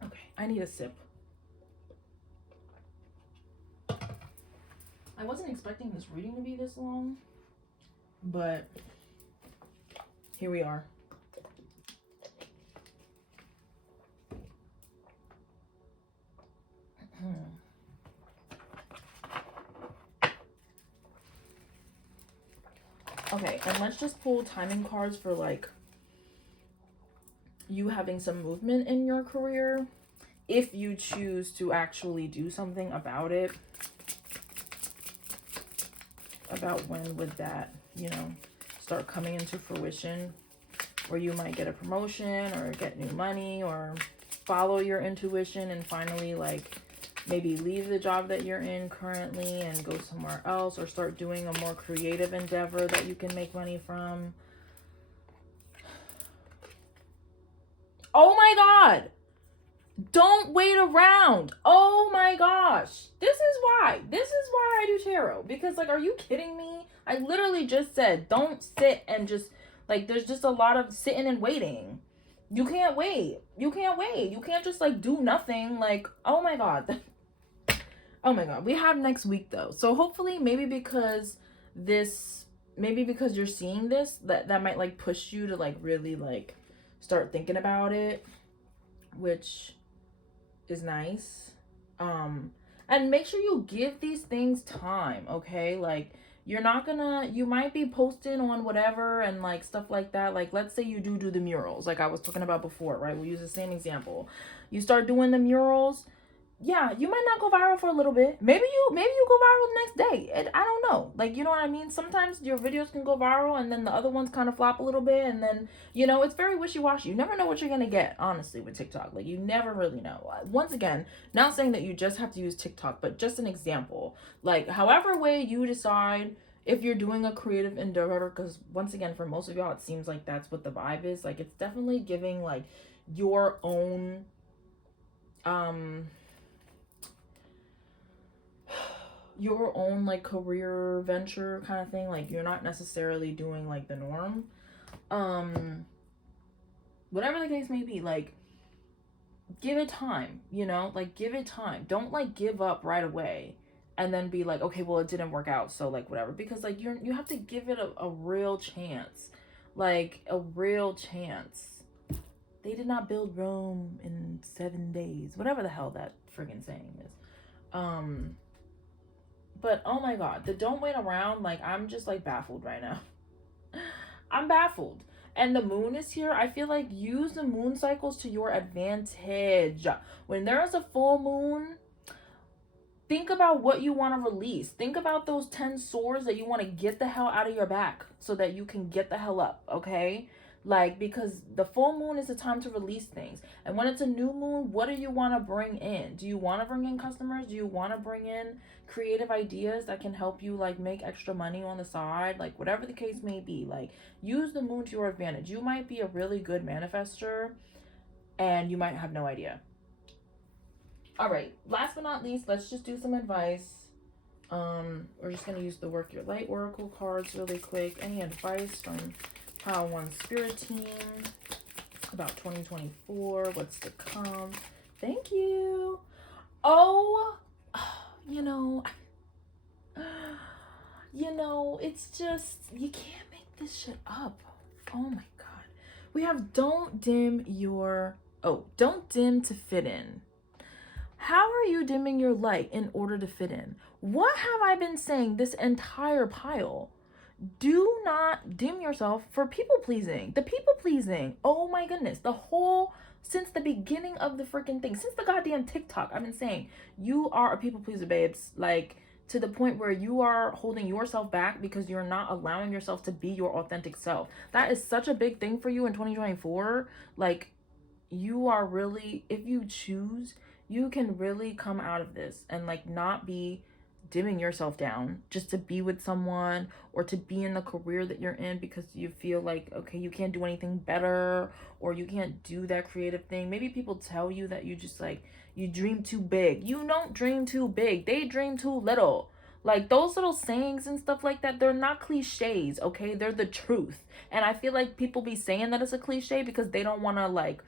Okay, I need a sip. I wasn't expecting this reading to be this long, but here we are. Okay, and let's just pull timing cards for like you having some movement in your career if you choose to actually do something about it. About when would that, you know, start coming into fruition, where you might get a promotion or get new money or follow your intuition and finally like maybe leave the job that you're in currently and go somewhere else, or start doing a more creative endeavor that you can make money from. Oh my God. Don't wait around. Oh my gosh. This is why I do tarot. Because like, are you kidding me? I literally just said, don't sit and just like, there's just a lot of sitting and waiting. You can't wait. You can't wait. You can't just like do nothing. Like, oh my God. Oh my God. We have next week though. So hopefully maybe because you're seeing this, that might like push you to like really like start thinking about it, which is nice. And make sure you give these things time, okay? Like you might be posting on whatever and like stuff like that. Like let's say you do the murals like I was talking about before, right? We'll use the same example. You start doing the murals. Yeah, you might not go viral for a little bit. Maybe you go viral the next day. I don't know. Like, you know what I mean? Sometimes your videos can go viral and then the other ones kind of flop a little bit, and then, you know, it's very wishy-washy. You never know what you're going to get, honestly, with TikTok. Like, you never really know. Once again, not saying that you just have to use TikTok, but just an example. Like, however way you decide, if you're doing a creative endeavor, because once again, for most of y'all, it seems like that's what the vibe is. Like, it's definitely giving, like, your own, like career venture kind of thing. Like you're not necessarily doing like the norm, whatever the case may be. Like give it time, you know, like give it time. Don't like give up right away and then be like, okay, well it didn't work out, so like whatever, because like you have to give it a real chance. Like a real chance. They did not build Rome in 7 days, whatever the hell that friggin' saying is. But oh my God, the don't wait around, like I'm just like baffled right now. I'm baffled. And the moon is here. I feel like use the moon cycles to your advantage. When there is a full moon, think about what you want to release. Think about those 10 swords that you want to get the hell out of your back so that you can get the hell up, okay? Like, because the full moon is a time to release things. And when it's a new moon, what do you want to bring in? Do you want to bring in customers? Do you want to bring in creative ideas that can help you, like, make extra money on the side? Like, whatever the case may be, like, use the moon to your advantage. You might be a really good manifester, and you might have no idea. All right, last but not least, let's just do some advice. We're just going to use the Work Your Light Oracle cards really quick. Any advice from Pile One Spirit Team about 2024, what's to come? Thank you. Oh, you know, it's just, you can't make this shit up. Oh my God. We have don't dim to fit in. How are you dimming your light in order to fit in? What have I been saying this entire pile? Do not dim yourself for people pleasing. The people pleasing. Oh my goodness. Since the beginning of the freaking thing, since the goddamn TikTok, I've been saying, you are a people pleaser, babes. Like, to the point where you are holding yourself back because you're not allowing yourself to be your authentic self. That is such a big thing for you in 2024. Like, you are really, if you choose, you can really come out of this and like not be dimming yourself down just to be with someone or to be in the career that you're in because you feel like, okay, you can't do anything better or you can't do that creative thing. Maybe people tell you that you just like, you dream too big. You don't dream too big. They dream too little. Like, those little sayings and stuff like that, they're not cliches, okay? They're the truth. And I feel like people be saying that it's a cliche because they don't want to like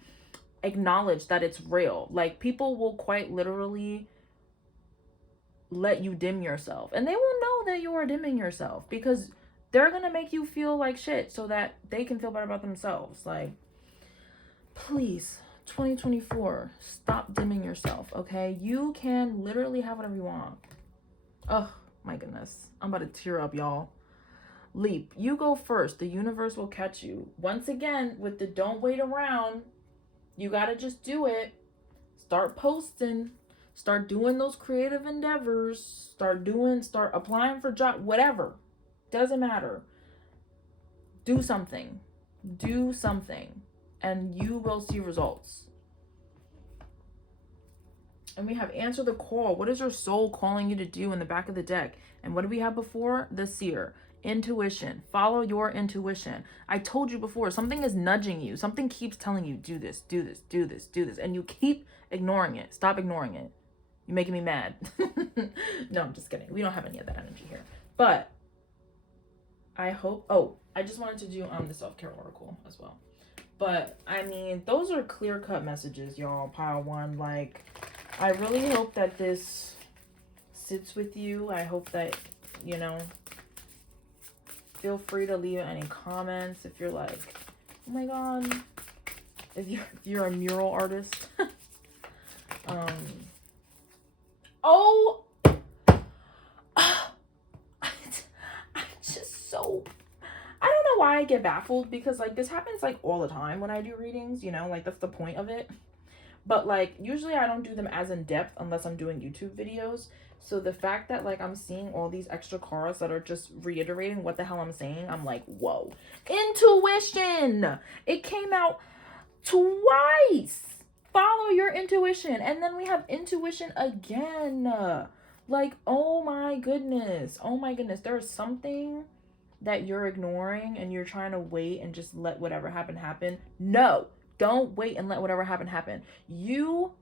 acknowledge that it's real. Like, people will quite literally let you dim yourself, and they will know that you are dimming yourself because they're gonna make you feel like shit so that they can feel better about themselves. Like, please, 2024, stop dimming yourself, okay? You can literally have whatever you want. Oh my goodness, I'm about to tear up, y'all. Leap, you go first. The universe will catch you. Once again, with the don't wait around, you gotta just do it. Start posting. Start doing those creative endeavors. Start applying for job, whatever. Doesn't matter. Do something. Do something. And you will see results. And we have answer the call. What is your soul calling you to do in the back of the deck? And what do we have before? The seer. Intuition. Follow your intuition. I told you before, something is nudging you. Something keeps telling you, do this, do this, do this, do this. And you keep ignoring it. Stop ignoring it. You're making me mad. No, I'm just kidding. We don't have any of that energy here. But I hope... Oh, I just wanted to do the self-care oracle as well. But, I mean, those are clear-cut messages, y'all. Pile 1. Like, I really hope that this sits with you. I hope that, you know... Feel free to leave any comments if you're like, oh my god. If you're a mural artist. Oh, I'm just so, I don't know why I get baffled because like this happens like all the time when I do readings, you know, like that's the point of it. But like usually I don't do them as in depth unless I'm doing YouTube videos. So the fact that like I'm seeing all these extra cards that are just reiterating what the hell I'm saying, I'm like, whoa. Intuition! It came out twice. Follow your intuition. And then we have intuition again. Like, oh my goodness. Oh my goodness. There's something that you're ignoring and you're trying to wait and just let whatever happen. No, don't wait and let whatever happen. You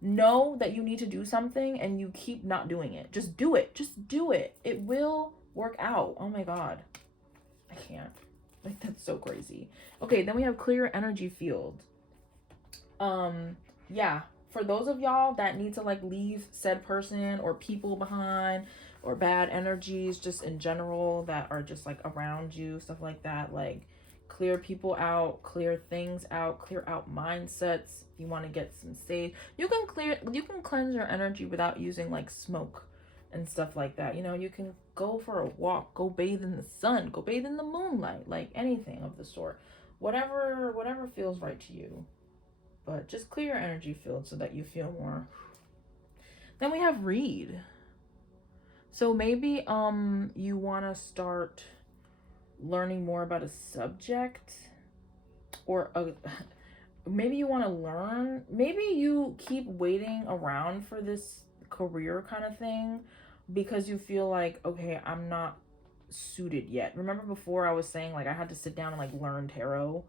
know that you need to do something and you keep not doing it. Just do it. Just do it. It will work out. Oh my god. I can't. Like, that's so crazy. Okay, then we have clear energy field. Yeah, for those of y'all that need to like leave said person or people behind or bad energies just in general that are just like around you, stuff like that, like clear people out, clear things out, clear out mindsets. You want to get some sage, you can cleanse your energy without using like smoke and stuff like that. You know, you can go for a walk, go bathe in the sun, go bathe in the moonlight, like anything of the sort. Whatever feels right to you. But just clear your energy field so that you feel more. Then we have read. So maybe you want to start learning more about a subject, or maybe you want to learn. Maybe you keep waiting around for this career kind of thing because you feel like, okay, I'm not suited yet. Remember before I was saying like I had to sit down and like learn tarot.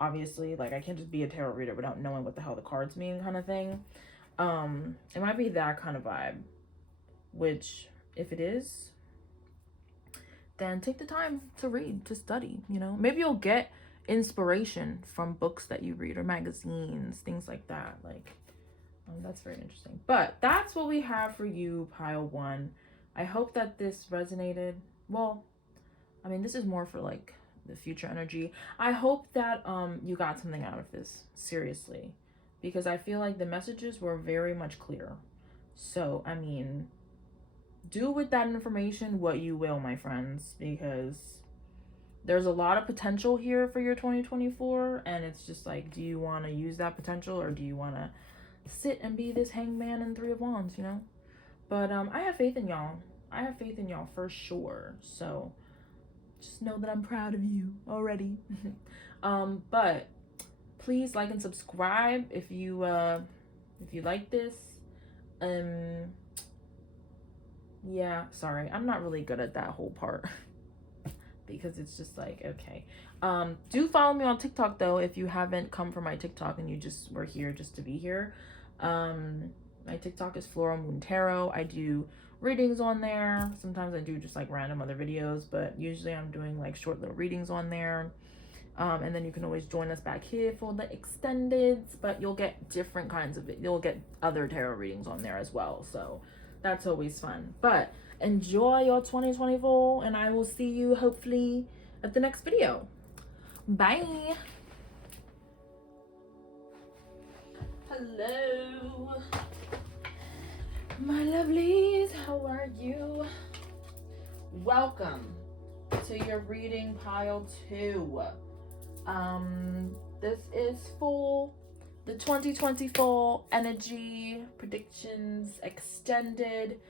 Obviously, like I can't just be a tarot reader without knowing what the hell the cards mean kind of thing. It might be that kind of vibe, which if it is, then take the time to read, to study, you know. Maybe you'll get inspiration from books that you read or magazines, things like that. Like, that's very interesting. But that's what we have for you, pile 1. I hope that this resonated. Well, I mean, this is more for like the future energy. I hope that you got something out of this, seriously, because I feel like the messages were very much clear. So I mean, do with that information what you will, my friends, because there's a lot of potential here for your 2024, and it's just like, do you want to use that potential or do you want to sit and be this hangman and 3 of wands, you know? But I have faith in y'all. I have faith in y'all for sure. So just know that I'm proud of you already. But please like and subscribe if you like this. Yeah, sorry, I'm not really good at that whole part because it's just like, okay. Do follow me on TikTok though if you haven't come from my TikTok and you just were here just to be here. My TikTok is FloralMoonTarot. I do readings on there. Sometimes I do just like random other videos, but usually I'm doing like short little readings on there. And then you can always join us back here for the extendeds, but you'll get different kinds of it. You'll get other tarot readings on there as well. So that's always fun. But enjoy your 2024, and I will see you hopefully at the next video. Bye. Hello, my lovelies. How are you? Welcome to your reading pile 2. This is for the 2024 energy predictions extended.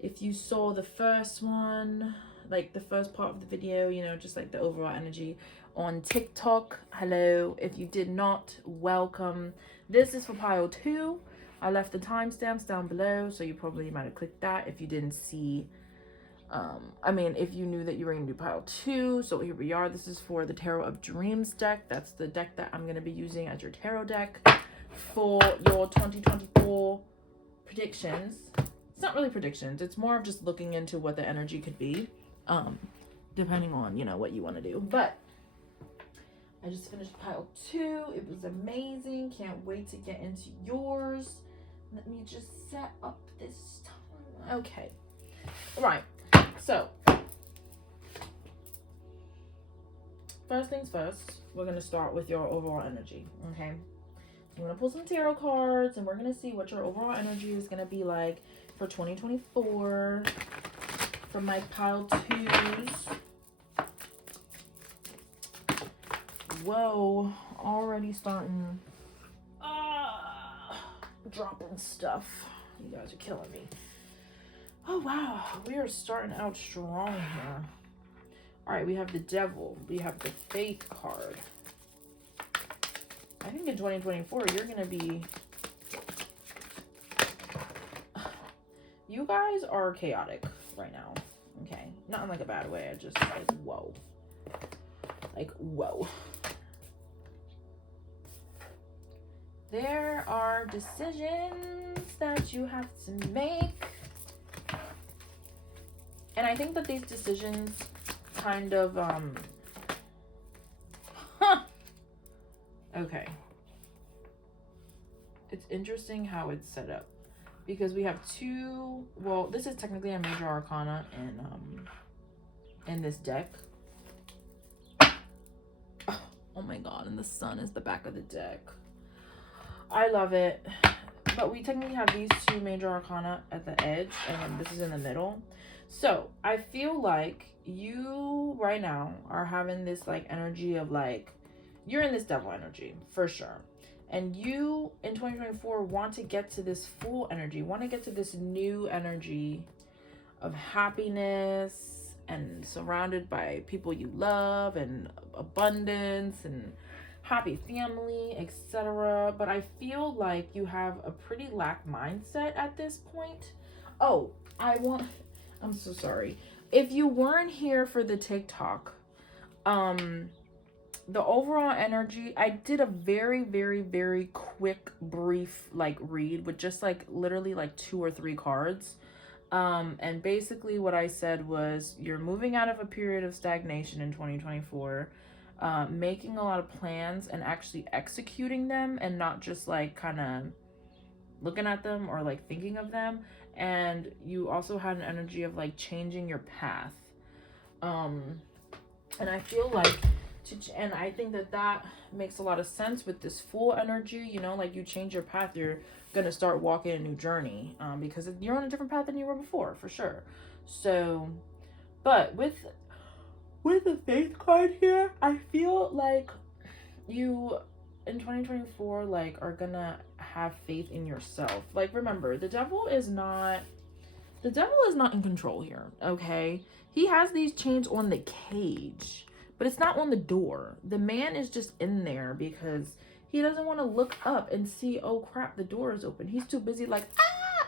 If you saw the first one, like the first part of the video, you know, just like the overall energy on TikTok, hello. If you did not, welcome. This is for pile 2. I left the timestamps down below, so you probably might have clicked that if you didn't see. I mean, if you knew that you were going to do pile 2. So here we are. This is for the Tarot of Dreams deck. That's the deck that I'm going to be using as your tarot deck for your 2024 predictions. It's not really predictions. It's more of just looking into what the energy could be, depending on, you know, what you want to do. But I just finished pile 2. It was amazing. Can't wait to get into yours. Let me just set up this time. Okay. Right. So, first things first, we're going to start with your overall energy, okay? So I'm going to pull some tarot cards, and we're going to see what your overall energy is going to be like for 2024 from my pile 2s. Whoa, already starting dropping stuff. You guys are killing me. Oh, wow. We are starting out strong here. All right, we have the Devil. We have the Faith card. I think in 2024, you're going to be... You guys are chaotic right now. Okay? Not in like a bad way. I just, like, whoa. Like, whoa. There are decisions that you have to make. And I think that these decisions kind of, okay. It's interesting how it's set up. Because we have 2, well, this is technically a major arcana in this deck. Oh my god, and the sun is the back of the deck. I love it. But we technically have these 2 major arcana at the edge, and then this is in the middle. So I feel like you right now are having this like energy of like, you're in this devil energy for sure. And you in 2024 want to get to this full energy, want to get to this new energy of happiness and surrounded by people you love and abundance and happy family, etc. But I feel like you have a pretty lack mindset at this point. Oh, I'm so sorry. If you weren't here for the TikTok, the overall energy, I did a very, very, very quick, brief, like, read with just, like, literally, like, 2 or 3 cards. And basically what I said was, you're moving out of a period of stagnation in 2024, making a lot of plans and actually executing them and not just, like, kind of looking at them or, like, thinking of them. And you also had an energy of like changing your path. And I feel like, and I think that makes a lot of sense with this full energy, you know, like you change your path, you're going to start walking a new journey, because you're on a different path than you were before, for sure. So, but with the Faith card here, I feel like you in 2024 like are gonna have faith in yourself. Like, remember, the devil is not The devil is not in control here, okay? He has these chains on the cage, but it's not on the door. The man is just in there because he doesn't want to look up and see, oh crap, the door is open. He's too busy like, ah,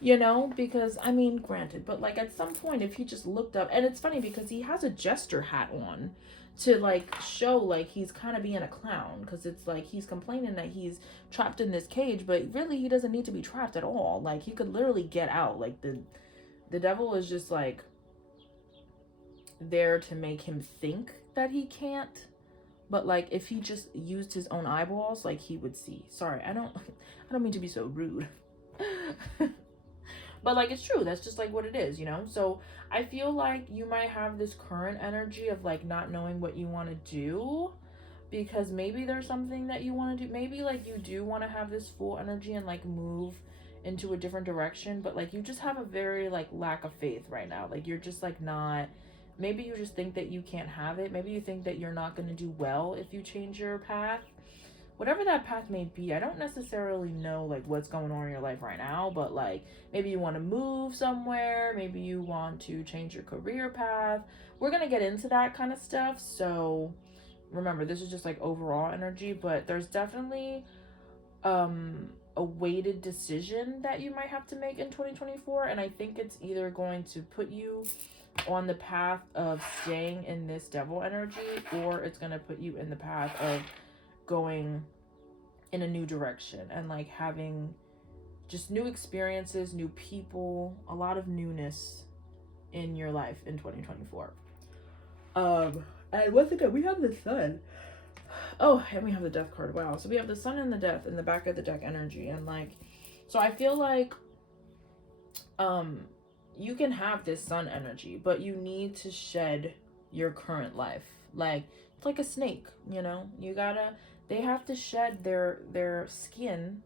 you know, because, I mean, granted, but like at some point, if he just looked up, and it's funny because he has a jester hat on to like show like he's kind of being a clown, because it's like he's complaining that he's trapped in this cage, but really he doesn't need to be trapped at all. Like he could literally get out. Like the devil is just like there to make him think that he can't, but like if he just used his own eyeballs, like he would see. Sorry, I don't mean to be so rude. But like it's true, that's just like what it is, you know. So I feel like you might have this current energy of like not knowing what you want to do, because maybe there's something that you want to do. Maybe like you do want to have this full energy and like move into a different direction, but like you just have a very like lack of faith right now. Like you're just like not, maybe you just think that you can't have it. Maybe you think that you're not going to do well if you change your path. Whatever that path may be, I don't necessarily know like what's going on in your life right now, but like maybe you want to move somewhere, maybe you want to change your career path. We're going to get into that kind of stuff. So remember, this is just like overall energy, but there's definitely a weighted decision that you might have to make in 2024, and I think it's either going to put you on the path of staying in this devil energy, or it's going to put you in the path of going in a new direction and like having just new experiences, new people, a lot of newness in your life in 2024. And once again, we have the sun. Oh, and we have the death card. Wow. So we have the sun and the death in the back of the deck energy. And like, so I feel like you can have this sun energy, but you need to shed your current life. Like it's like a snake, you know, they have to shed their skin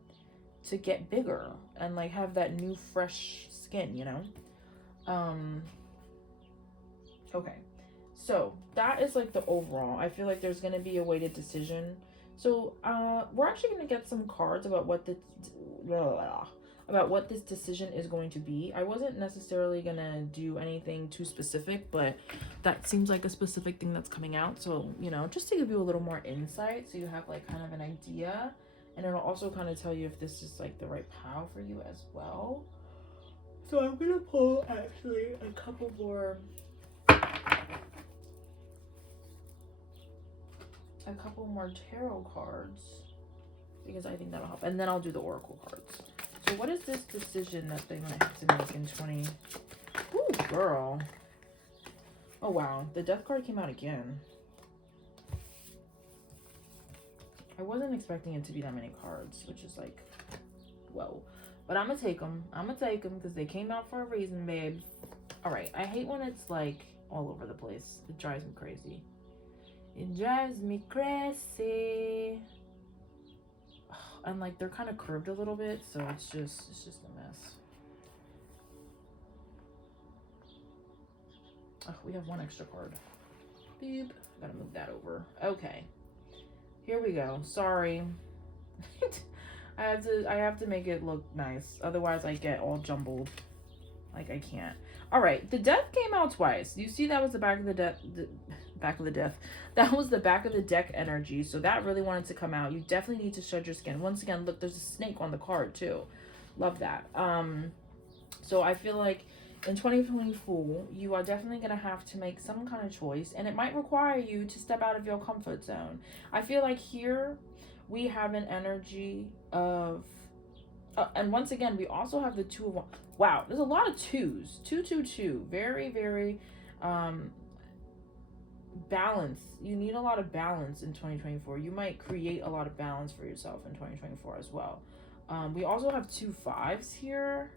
to get bigger and like have that new fresh skin, you know. Okay, so that is like the overall. I feel like there's gonna be a weighted decision. So we're actually gonna get some cards about what this decision is going to be. I wasn't necessarily gonna do anything too specific, but that seems like a specific thing that's coming out. So, you know, just to give you a little more insight so you have like kind of an idea, and it'll also kind of tell you if this is like the right pile for you as well. So I'm gonna pull actually a couple more tarot cards because I think that'll help, and then I'll do the oracle cards. So what is this decision that they might have to make in 20? Ooh, girl. Oh, wow. The death card came out again. I wasn't expecting it to be that many cards, which is like, whoa. But I'm going to take them. I'm going to take them because they came out for a reason, babe. All right. I hate when it's like all over the place. It drives me crazy. It drives me crazy. And like they're kind of curved a little bit, so it's just a mess. Oh, we have one extra card. Beep. Gotta move that over. Okay. Here we go. Sorry. I have to make it look nice. Otherwise I get all jumbled. Like I can't. All right. The death came out twice. You see that was the back of the death. That was the back of the deck energy. So that really wanted to come out. You definitely need to shed your skin. Once again, look, there's a snake on the card too. Love that. So I feel like in 2024, you are definitely going to have to make some kind of choice, and it might require you to step out of your comfort zone. I feel like here we have an energy of, and once again, we also have the 2 of 1. Wow, there's a lot of 2s. 2, 2, 2. Very, very, balance. You need a lot of balance in 2024. You might create a lot of balance for yourself in 2024 as well. We also have 2 5s here.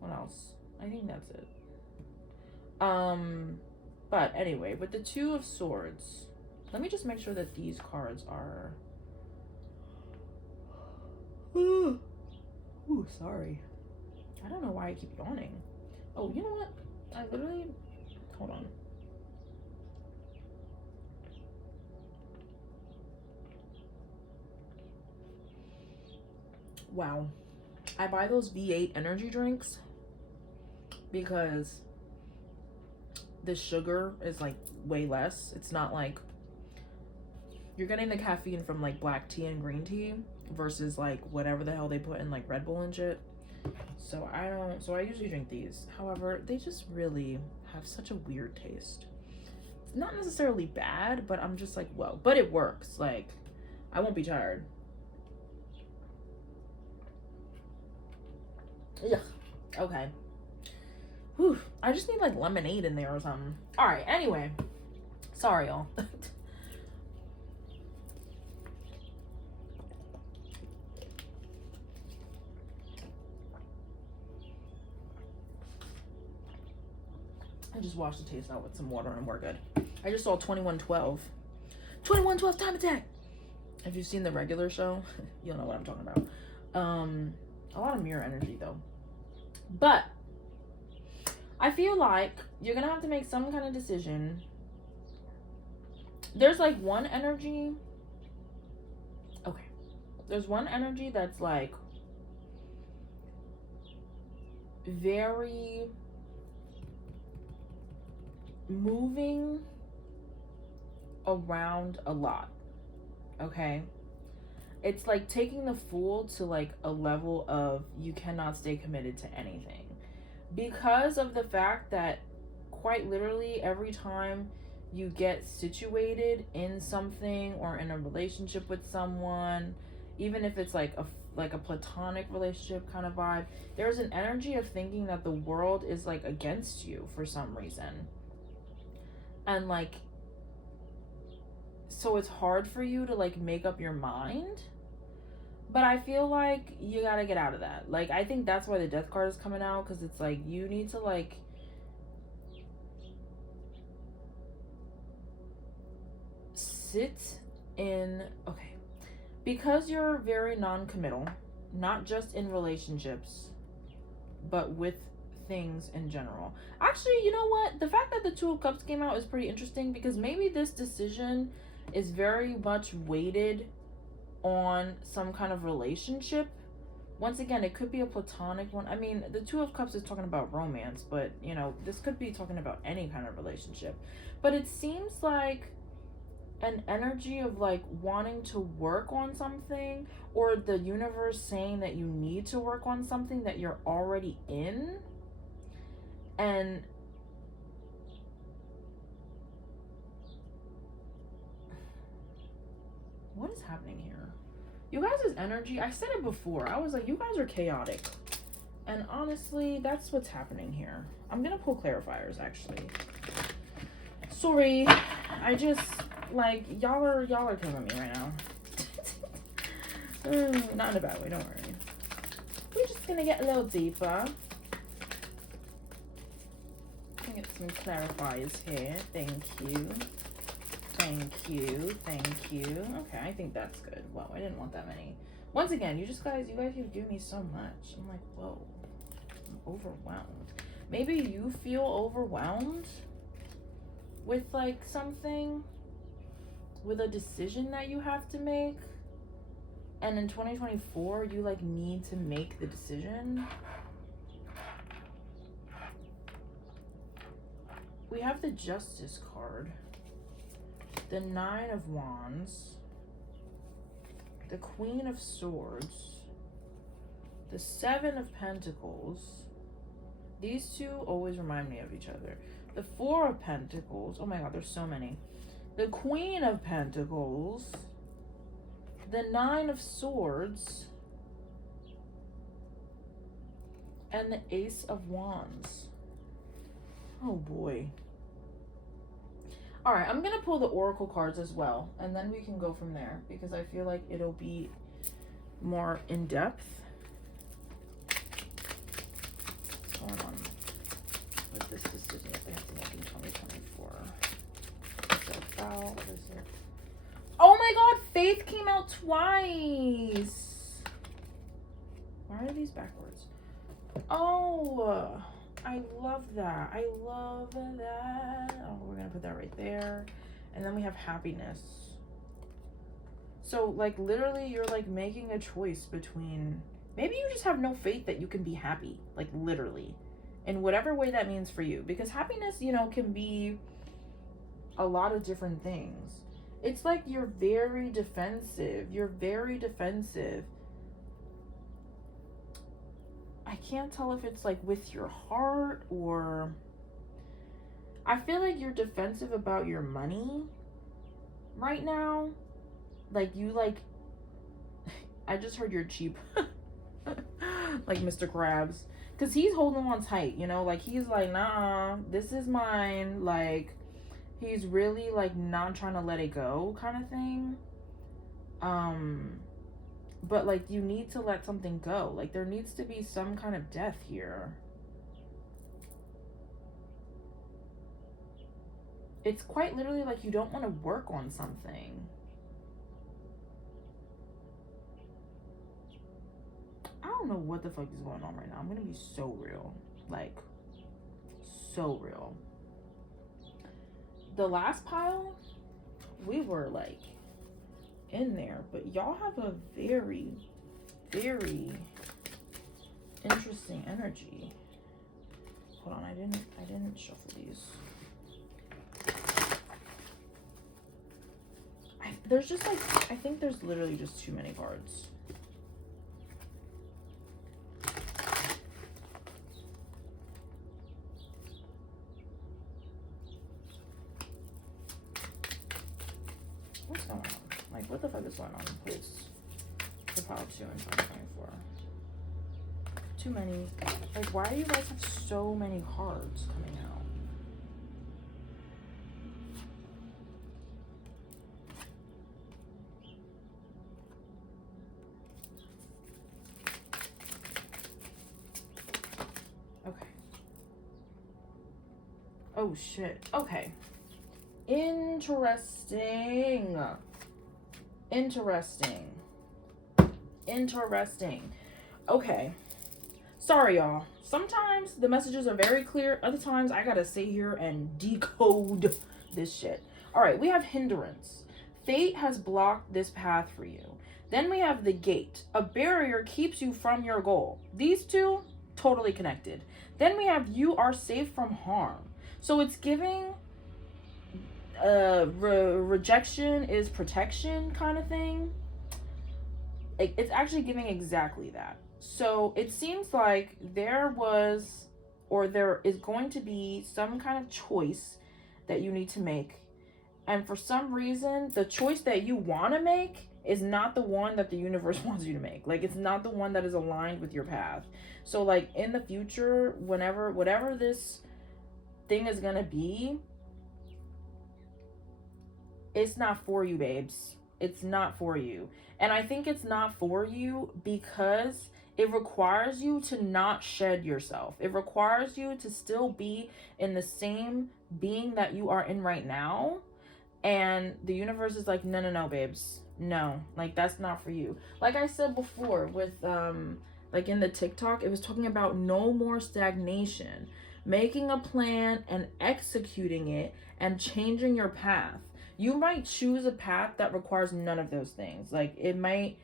What else? I think that's it. But anyway, with the 2 of Swords, let me just make sure that these cards are. Ooh, sorry. I don't know why I keep yawning. Oh, you know what? I literally, hold on. Wow. I buy those V8 energy drinks. because the sugar is like way less. It's not like you're getting the caffeine from like black tea and green tea versus like whatever the hell they put in like Red Bull and shit. So I usually drink these. However, they just really have such a weird taste. It's not necessarily bad, but I'm just like, whoa. But it works. Like, I won't be tired. Yeah. Okay. Whew. I just need like lemonade in there or something. Alright, anyway. Sorry, y'all. I just washed the taste out with some water and we're good. I just saw 2112. 2112 Time Attack! If you've seen the regular show, you'll know what I'm talking about. A lot of mirror energy though. But I feel like you're gonna have to make some kind of decision. There's like one energy. Okay. There's one energy that's like very moving around a lot. Okay? It's like taking the Fool to like a level of you cannot stay committed to anything. Because of the fact that quite literally every time you get situated in something or in a relationship with someone, even if it's like a platonic relationship kind of vibe, there's an energy of thinking that the world is like against you for some reason. And like, so it's hard for you to like make up your mind. But I feel like you gotta get out of that. Like, I think that's why the Death card is coming out, because it's like you need to like sit in, okay, because you're very non-committal, not just in relationships, but with things in general. Actually, you know what? The fact that the Two of Cups came out is pretty interesting, because maybe this decision is very much weighted on some kind of relationship. Once again, it could be a platonic one. I mean, the Two of Cups is talking about romance, but you know, this could be talking about any kind of relationship. But it seems like an energy of like wanting to work on something, or the universe saying that you need to work on something that you're already in. And what is happening here? You guys' energy, I said it before, I was like, you guys are chaotic. And honestly, that's what's happening here. I'm gonna pull clarifiers, actually. Sorry, I just, like, y'all are killing me right now. Not in a bad way, don't worry. We're just gonna get a little deeper. Get some clarifiers here. Thank you. Thank you. Thank you. Okay, I think that's good. Wow, I didn't want that many. Once again, you guys have given me so much. I'm like, whoa. I'm overwhelmed. Maybe you feel overwhelmed with like something, with a decision that you have to make. And in 2024, you like need to make the decision. We have the Justice card, the Nine of Wands, the Queen of Swords, the Seven of Pentacles. These two always remind me of each other. The Four of Pentacles. Oh my god, there's so many. The Queen of Pentacles, the Nine of Swords, and the Ace of Wands. Oh boy. Alright, I'm gonna pull the Oracle cards as well, and then we can go from there, because I feel like it'll be more in depth. What's going on with this decision that they have to make in 2024? What is it? Oh my god, Faith came out twice! Why are these backwards? Oh! I love that. I love that. Oh, we're gonna put that right there. And then we have happiness. So, like, literally, you're, like, making a choice between... Maybe you just have no faith that you can be happy. Like, literally. in whatever way that means for you. Because happiness, you know, can be a lot of different things. It's like you're very defensive. You're very defensive. I can't tell if it's like with your heart, or I feel like you're defensive about your money right now. Like you like, I just heard you're cheap. Like Mr. Krabs. Because he's holding on tight, you know? Like he's like, nah, this is mine. Like he's really like not trying to let it go kind of thing. But like you need to let something go. Like there needs to be some kind of death here. It's quite literally like you don't want to work on something. I don't know what the fuck is going on right now. I'm gonna be so real. Like, so real. The last pile, we were like in there, but y'all have a very, very interesting energy. Hold on, I didn't shuffle these. There's just like, I think there's literally just too many cards. What's going on? Like, what the fuck is going on with the pile 2 in 2024? Too many. Like, why do you guys have so many cards coming out? Okay. Oh, shit. Okay. Interesting. Interesting. Interesting. Okay. Sorry, y'all. Sometimes the messages are very clear. Other times I gotta sit here and decode this shit. All right, we have hindrance. Fate has blocked this path for you. Then we have the gate. A barrier keeps you from your goal. These two, totally connected. Then we have you are safe from harm. So it's giving rejection is protection kind of thing. It's actually giving exactly that. So it seems like there was, or there is going to be some kind of choice that you need to make. And for some reason, the choice that you want to make is not the one that the universe wants you to make. Like, it's not the one that is aligned with your path. So like in the future, whatever this thing is going to be, it's not for you, babes. It's not for you. And I think it's not for you because it requires you to not shed yourself. It requires you to still be in the same being that you are in right now. And the universe is like, no, babes. No, like that's not for you. Like I said before with, like in the TikTok, it was talking about no more stagnation. Making a plan and executing it and changing your path. You might choose a path that requires none of those things. Like it might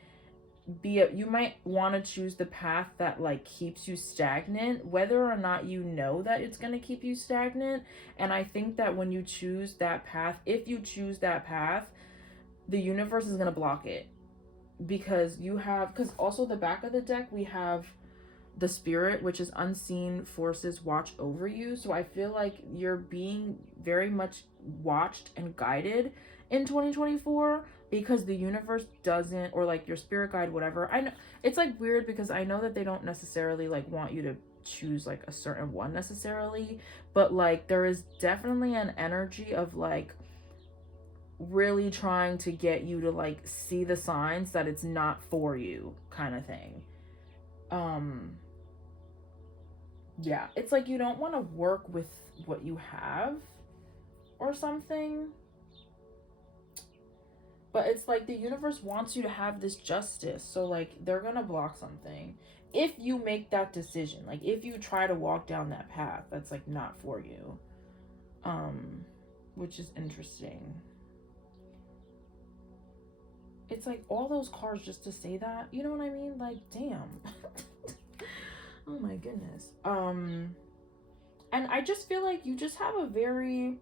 be you might want to choose the path that like keeps you stagnant, whether or not you know that it's going to keep you stagnant. And I think that when you choose that path, if you choose that path, the universe is going to block it, because also the back of the deck, we have the spirit, which is unseen forces watch over you. So I feel like you're being very much watched and guided in 2024, because the universe doesn't, or like your spirit guide, whatever. I know it's like weird because I know that they don't necessarily like want you to choose like a certain one necessarily, but like there is definitely an energy of like really trying to get you to like see the signs that it's not for you kind of thing. Yeah, it's like you don't want to work with what you have or something, but it's like the universe wants you to have this justice. So like they're gonna block something if you make that decision. Like if you try to walk down that path that's like not for you, which is interesting. It's like all those cards just to say that, you know what I mean? Like, damn. Oh my goodness. And I just feel like you just have a very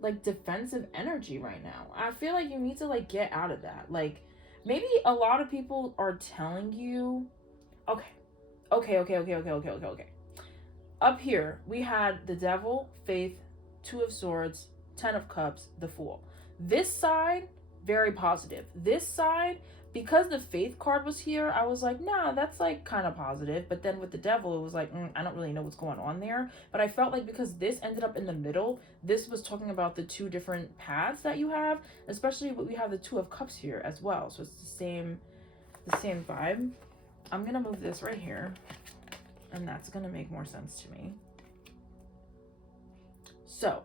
like defensive energy right now. I feel like you need to like get out of that. Like maybe a lot of people are telling you, okay. Up here we had the Devil, Faith, Two of Swords, Ten of Cups, the Fool. This side, very positive. This side, because the Faith card was here, I was like, nah, that's like kind of positive. But then with the Devil, it was like, I don't really know what's going on there. But I felt like because this ended up in the middle, this was talking about the two different paths that you have, especially we have the Two of Cups here as well. So it's the same vibe. I'm gonna move this right here, and that's gonna make more sense to me. So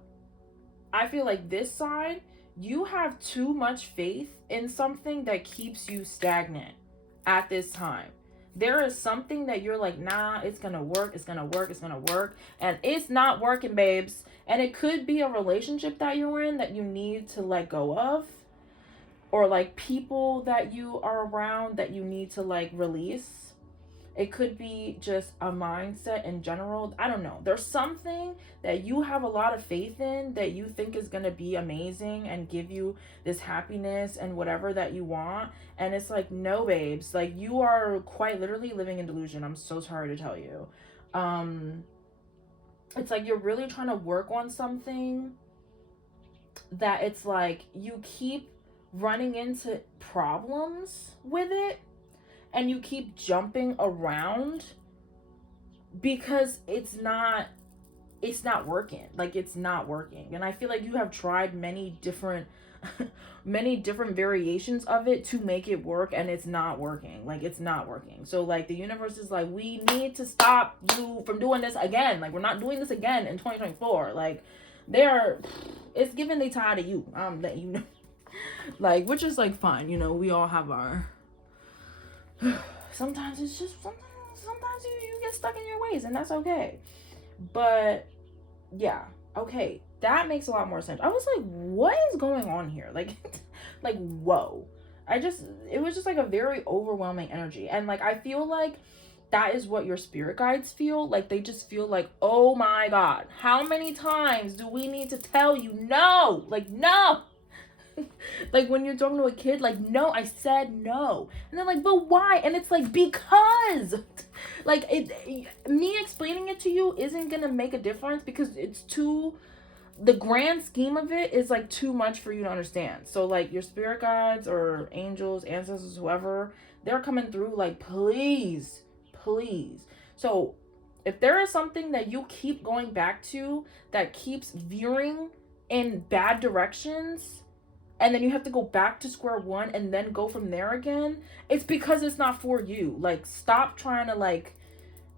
I feel like this side, you have too much faith in something that keeps you stagnant at this time. There is something that you're like, nah, it's gonna work, and it's not working, babes. And it could be a relationship that you're in that you need to let go of, or like people that you are around that you need to like release. It could be just a mindset in general. I don't know. There's something that you have a lot of faith in that you think is going to be amazing and give you this happiness and whatever that you want. And it's like, no, babes. Like, you are quite literally living in delusion. I'm so sorry to tell you. It's like you're really trying to work on something that it's like you keep running into problems with it. And you keep jumping around because it's not working. Like, it's not working. And I feel like you have tried many different variations of it to make it work, and it's not working. Like, it's not working. So like the universe is like, we need to stop you from doing this again. Like, we're not doing this again in 2024. Like, it's given they tired of you. That you know. Like, which is like fine, you know, we all have our sometimes it's just sometimes you get stuck in your ways, and that's okay. But yeah, okay, that makes a lot more sense. I was like, what is going on here? Like like, whoa. It was just like a very overwhelming energy. And like, I feel like that is what your spirit guides feel. Like, they just feel like, oh my God, how many times do we need to tell you no? Like, no. Like when you're talking to a kid, like, no, I said no. And they're like, but why? And it's like, because like me explaining it to you isn't gonna make a difference, because the grand scheme of it is like too much for you to understand. So like your spirit guides or angels, ancestors, whoever, they're coming through like, please. So if there is something that you keep going back to that keeps veering in bad directions, and then you have to go back to square one and then go from there again, it's because it's not for you. Like, stop trying to like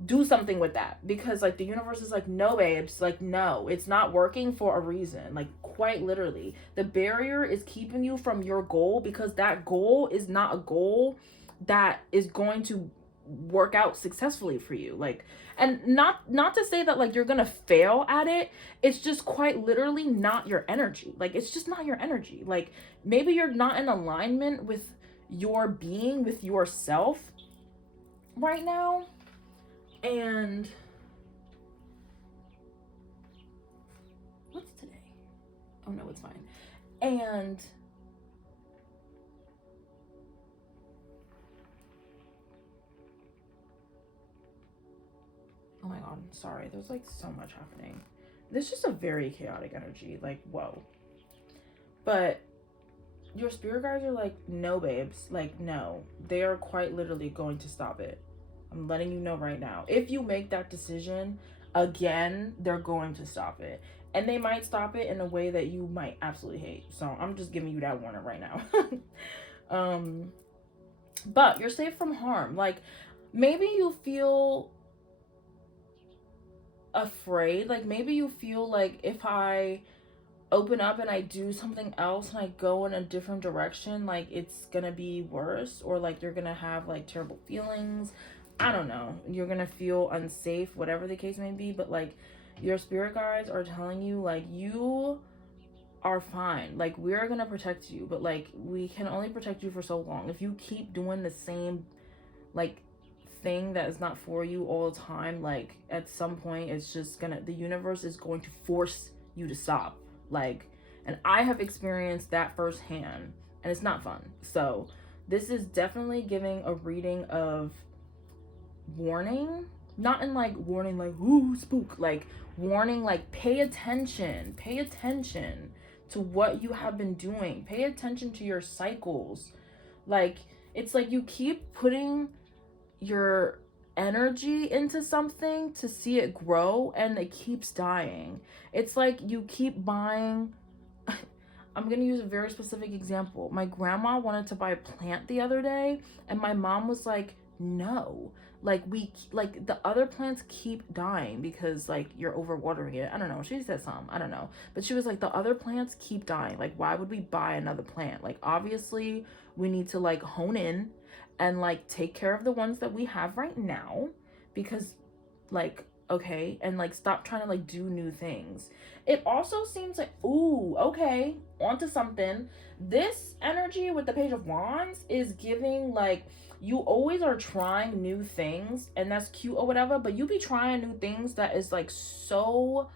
do something with that, because like the universe is like, no, babes, like, no, it's not working for a reason. Like, quite literally, the barrier is keeping you from your goal, because that goal is not a goal that is going to work out successfully for you. Like, and not to say that like you're gonna fail at it, it's just quite literally not your energy. Like, it's just not your energy. Like, maybe you're not in alignment with your being, with yourself right now. And what's today? Oh no, it's fine. And oh my God, sorry. There's like so much happening. There's just a very chaotic energy. Like, whoa. But your spirit guides are like, no, babes. Like, no. They are quite literally going to stop it. I'm letting you know right now. If you make that decision again, they're going to stop it. And they might stop it in a way that you might absolutely hate. So I'm just giving you that warning right now. But you're safe from harm. Like, maybe you feel afraid. Like, maybe you feel like, if I open up and I do something else and I go in a different direction, like, it's gonna be worse, or like you're gonna have like terrible feelings. I don't know, you're gonna feel unsafe, whatever the case may be. But like, your spirit guides are telling you like, you are fine. Like, we're gonna protect you, but like, we can only protect you for so long. If you keep doing the same like thing that is not for you all the time, like at some point it's just the universe is going to force you to stop. Like, and I have experienced that firsthand, and it's not fun. So this is definitely giving a reading of warning, not in like warning like ooh spook, like warning, like pay attention to what you have been doing, pay attention to your cycles. Like, it's like you keep putting your energy into something to see it grow, and it keeps dying. It's like you keep buying I'm gonna use a very specific example. My grandma wanted to buy a plant the other day, and my mom was like, no, like the other plants keep dying because like you're overwatering it. I don't know, she said something, I don't know, but she was like, the other plants keep dying, like why would we buy another plant? Like obviously we need to like hone in and like take care of the ones that we have right now, because like, okay, and like stop trying to like do new things. It also seems like, ooh, okay, onto something. This energy with the Page of Wands is giving like you always are trying new things, and that's cute or whatever, but you be trying new things that is like so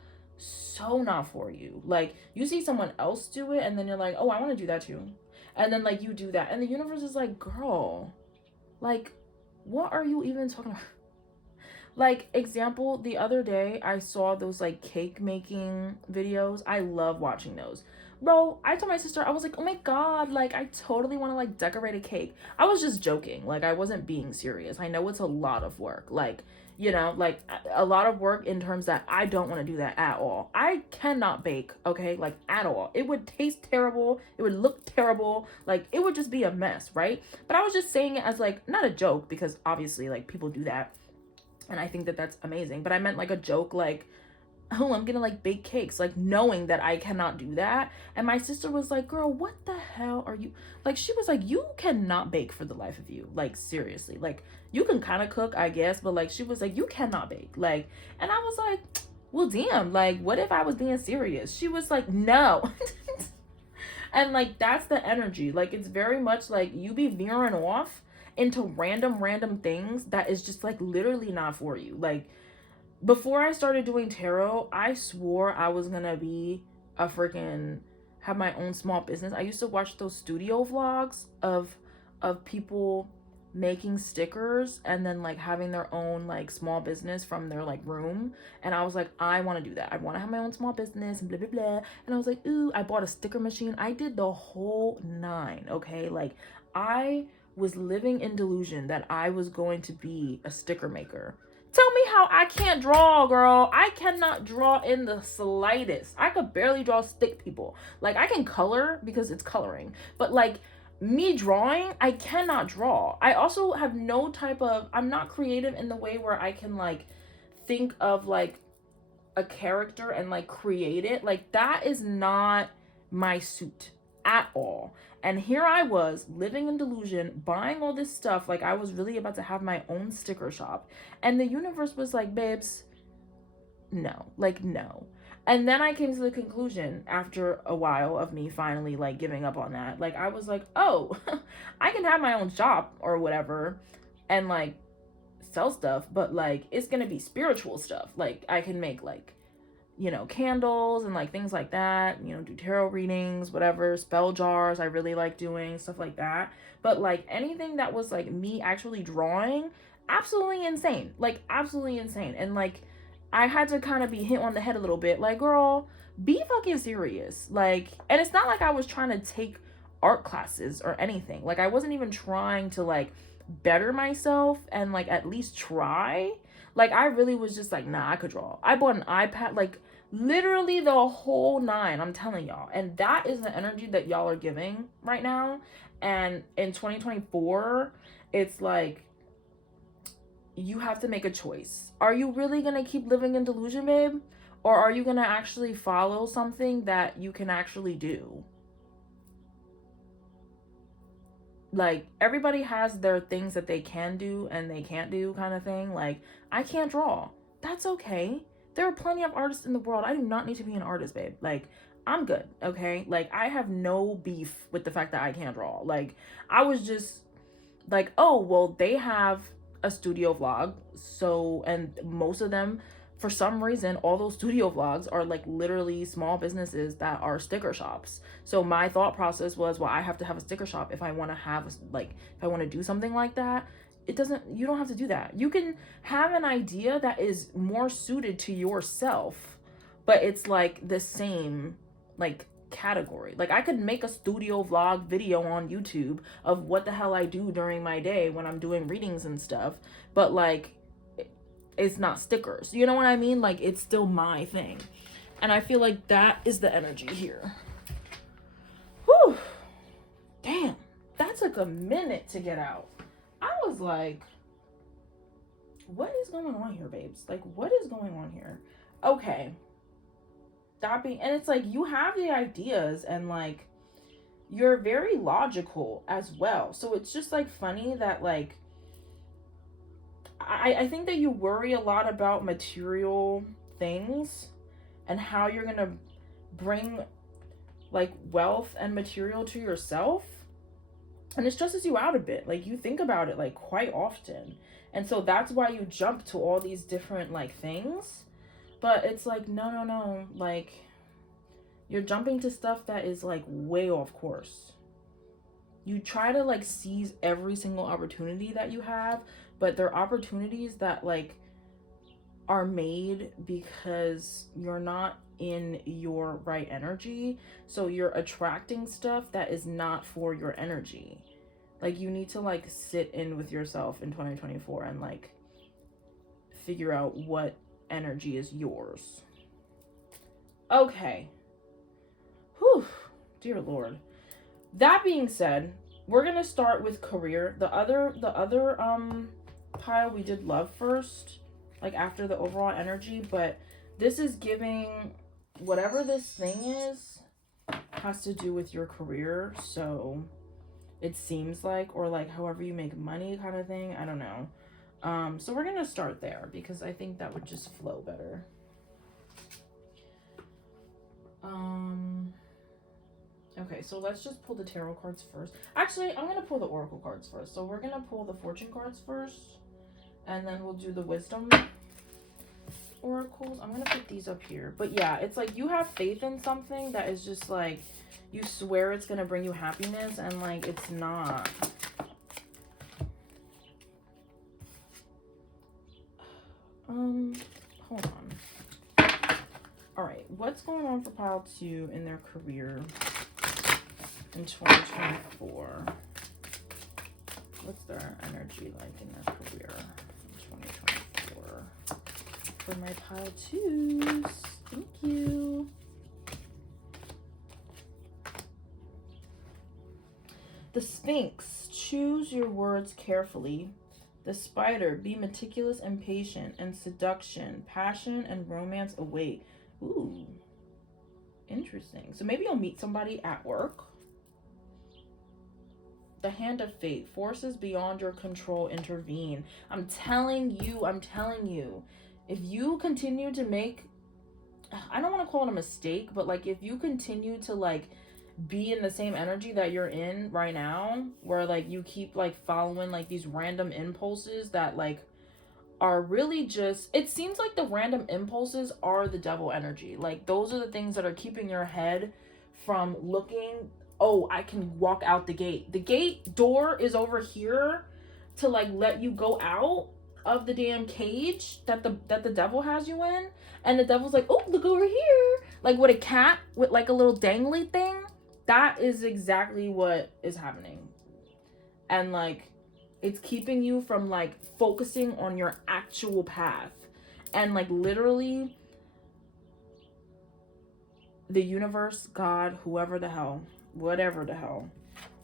not for you. Like you see someone else do it, and then you're like, oh, I want to do that too, and then like you do that, and the universe is like, girl, like what are you even talking about? Like, example, the other day I saw those like cake making videos. I love watching those. Bro, I told my sister, I was like, oh my god, like I totally want to like decorate a cake. I was just joking, like I wasn't being serious. I know it's a lot of work, like, you know, like a lot of work in terms that I don't want to do that at all. I cannot bake, okay, like at all. It would taste terrible, it would look terrible, like it would just be a mess, right? But I was just saying it as like, not a joke, because obviously like people do that, and I think that that's amazing, but I meant like a joke, like, oh, I'm gonna like bake cakes, like knowing that I cannot do that. And my sister was like, girl, what the hell are you, like, she was like, you cannot bake for the life of you, like seriously, like you can kind of cook, I guess, but like she was like, you cannot bake, like, and I was like, well damn, like what if I was being serious? She was like, no. And like that's the energy, like it's very much like you be veering off into random things that is just like literally not for you. Like before I started doing tarot, I swore I was gonna be a freaking have my own small business. I used to watch those studio vlogs of people making stickers and then like having their own like small business from their like room, and I was like, I want to do that. I want to have my own small business and blah blah blah. And I was like, ooh, I bought a sticker machine. I did the whole nine, okay? Like I was living in delusion that I was going to be a sticker maker. Tell me how I can't draw, girl. I cannot draw in the slightest. I could barely draw stick people. Like I can color because it's coloring, but like me drawing, I cannot draw. I also have no type of, I'm not creative in the way where I can like think of like a character and like create it. Like that is not my suit at all. And here I was living in delusion, buying all this stuff, like I was really about to have my own sticker shop, and the universe was like, babes, no, like no. And then I came to the conclusion after a while of me finally like giving up on that, like I was like, oh, I can have my own shop or whatever and like sell stuff, but like it's gonna be spiritual stuff. Like I can make like, you know, candles and like things like that, you know, do tarot readings, whatever, spell jars, I really like doing stuff like that. But like anything that was like me actually drawing, absolutely insane, like absolutely insane. And like I had to kind of be hit on the head a little bit, like, girl, be fucking serious. Like, and it's not like I was trying to take art classes or anything. Like I wasn't even trying to like better myself and like at least try. Like I really was just like, nah, I could draw. I bought an iPad, like literally the whole nine, I'm telling y'all. And that is the energy that y'all are giving right now. And in 2024, it's like you have to make a choice. Are you really gonna keep living in delusion, babe? Or are you gonna actually follow something that you can actually do? Like everybody has their things that they can do and they can't do kind of thing. Like I can't draw. That's okay. There are plenty of artists in the world. I do not need to be an artist, babe. Like I'm good, okay? Like I have no beef with the fact that I can't draw. Like I was just like, oh, well, they have a studio vlog. So, and most of them, for some reason, all those studio vlogs are like literally small businesses that are sticker shops. So my thought process was, well, I have to have a sticker shop if I want to have like, if I want to do something like that. You don't have to do that. You can have an idea that is more suited to yourself, but it's like the same like category. Like I could make a studio vlog video on YouTube of what the hell I do during my day when I'm doing readings and stuff, but like it's not stickers. You know what I mean? Like it's still my thing. And I feel like that is the energy here. Whew. Damn. That took a minute to get out. I was like, what is going on here, babes? Like, what is going on here? Okay. And it's like, you have the ideas and like, you're very logical as well. So it's just like funny that like, I think that you worry a lot about material things and how you're going to bring like wealth and material to yourself. And it stresses you out a bit. Like you think about it like quite often. And so that's why you jump to all these different like things. But it's like, no. Like you're jumping to stuff that is like way off course. You try to like seize every single opportunity that you have, but they're opportunities that like are made because you're not in your right energy. So you're attracting stuff that is not for your energy. Like you need to like sit in with yourself in 2024 and like figure out what energy is yours. Okay. Whew. Dear Lord. That being said, we're gonna start with career. The other pile we did love first, like after the overall energy, but this is giving whatever this thing is has to do with your career. So it seems like, or like however you make money kind of thing. I don't know. So we're gonna start there because I think that would just flow better. Okay, so let's just pull the tarot cards first. Actually, I'm gonna pull the oracle cards first. So we're gonna pull the fortune cards first, and then we'll do the wisdom oracles. I'm gonna put these up here. But yeah, it's like you have faith in something that is just like you swear it's gonna bring you happiness, and like it's not. Hold on. All right, what's going on for pile 2 in their career in 2024? What's their energy like in their career in 2024? For my pile 2s. Thank you. The Sphinx. Choose your words carefully. The Spider. Be meticulous and patient. And seduction. Passion and romance await. Ooh. Interesting. So maybe you'll meet somebody at work. The Hand of Fate. Forces beyond your control intervene. I'm telling you. If you continue to make, I don't want to call it a mistake, but like if you continue to like be in the same energy that you're in right now, where like you keep like following like these random impulses that like are really just, it seems like the random impulses are the devil energy. Like those are the things that are keeping your head from looking, oh, I can walk out the gate. The gate door is over here to like let you go out of the damn cage that the devil has you in. And the devil's like, oh, look over here. Like with a cat with like a little dangly thing. That is exactly what is happening. And like, it's keeping you from like focusing on your actual path. And like literally the universe, God, whoever the hell, whatever the hell,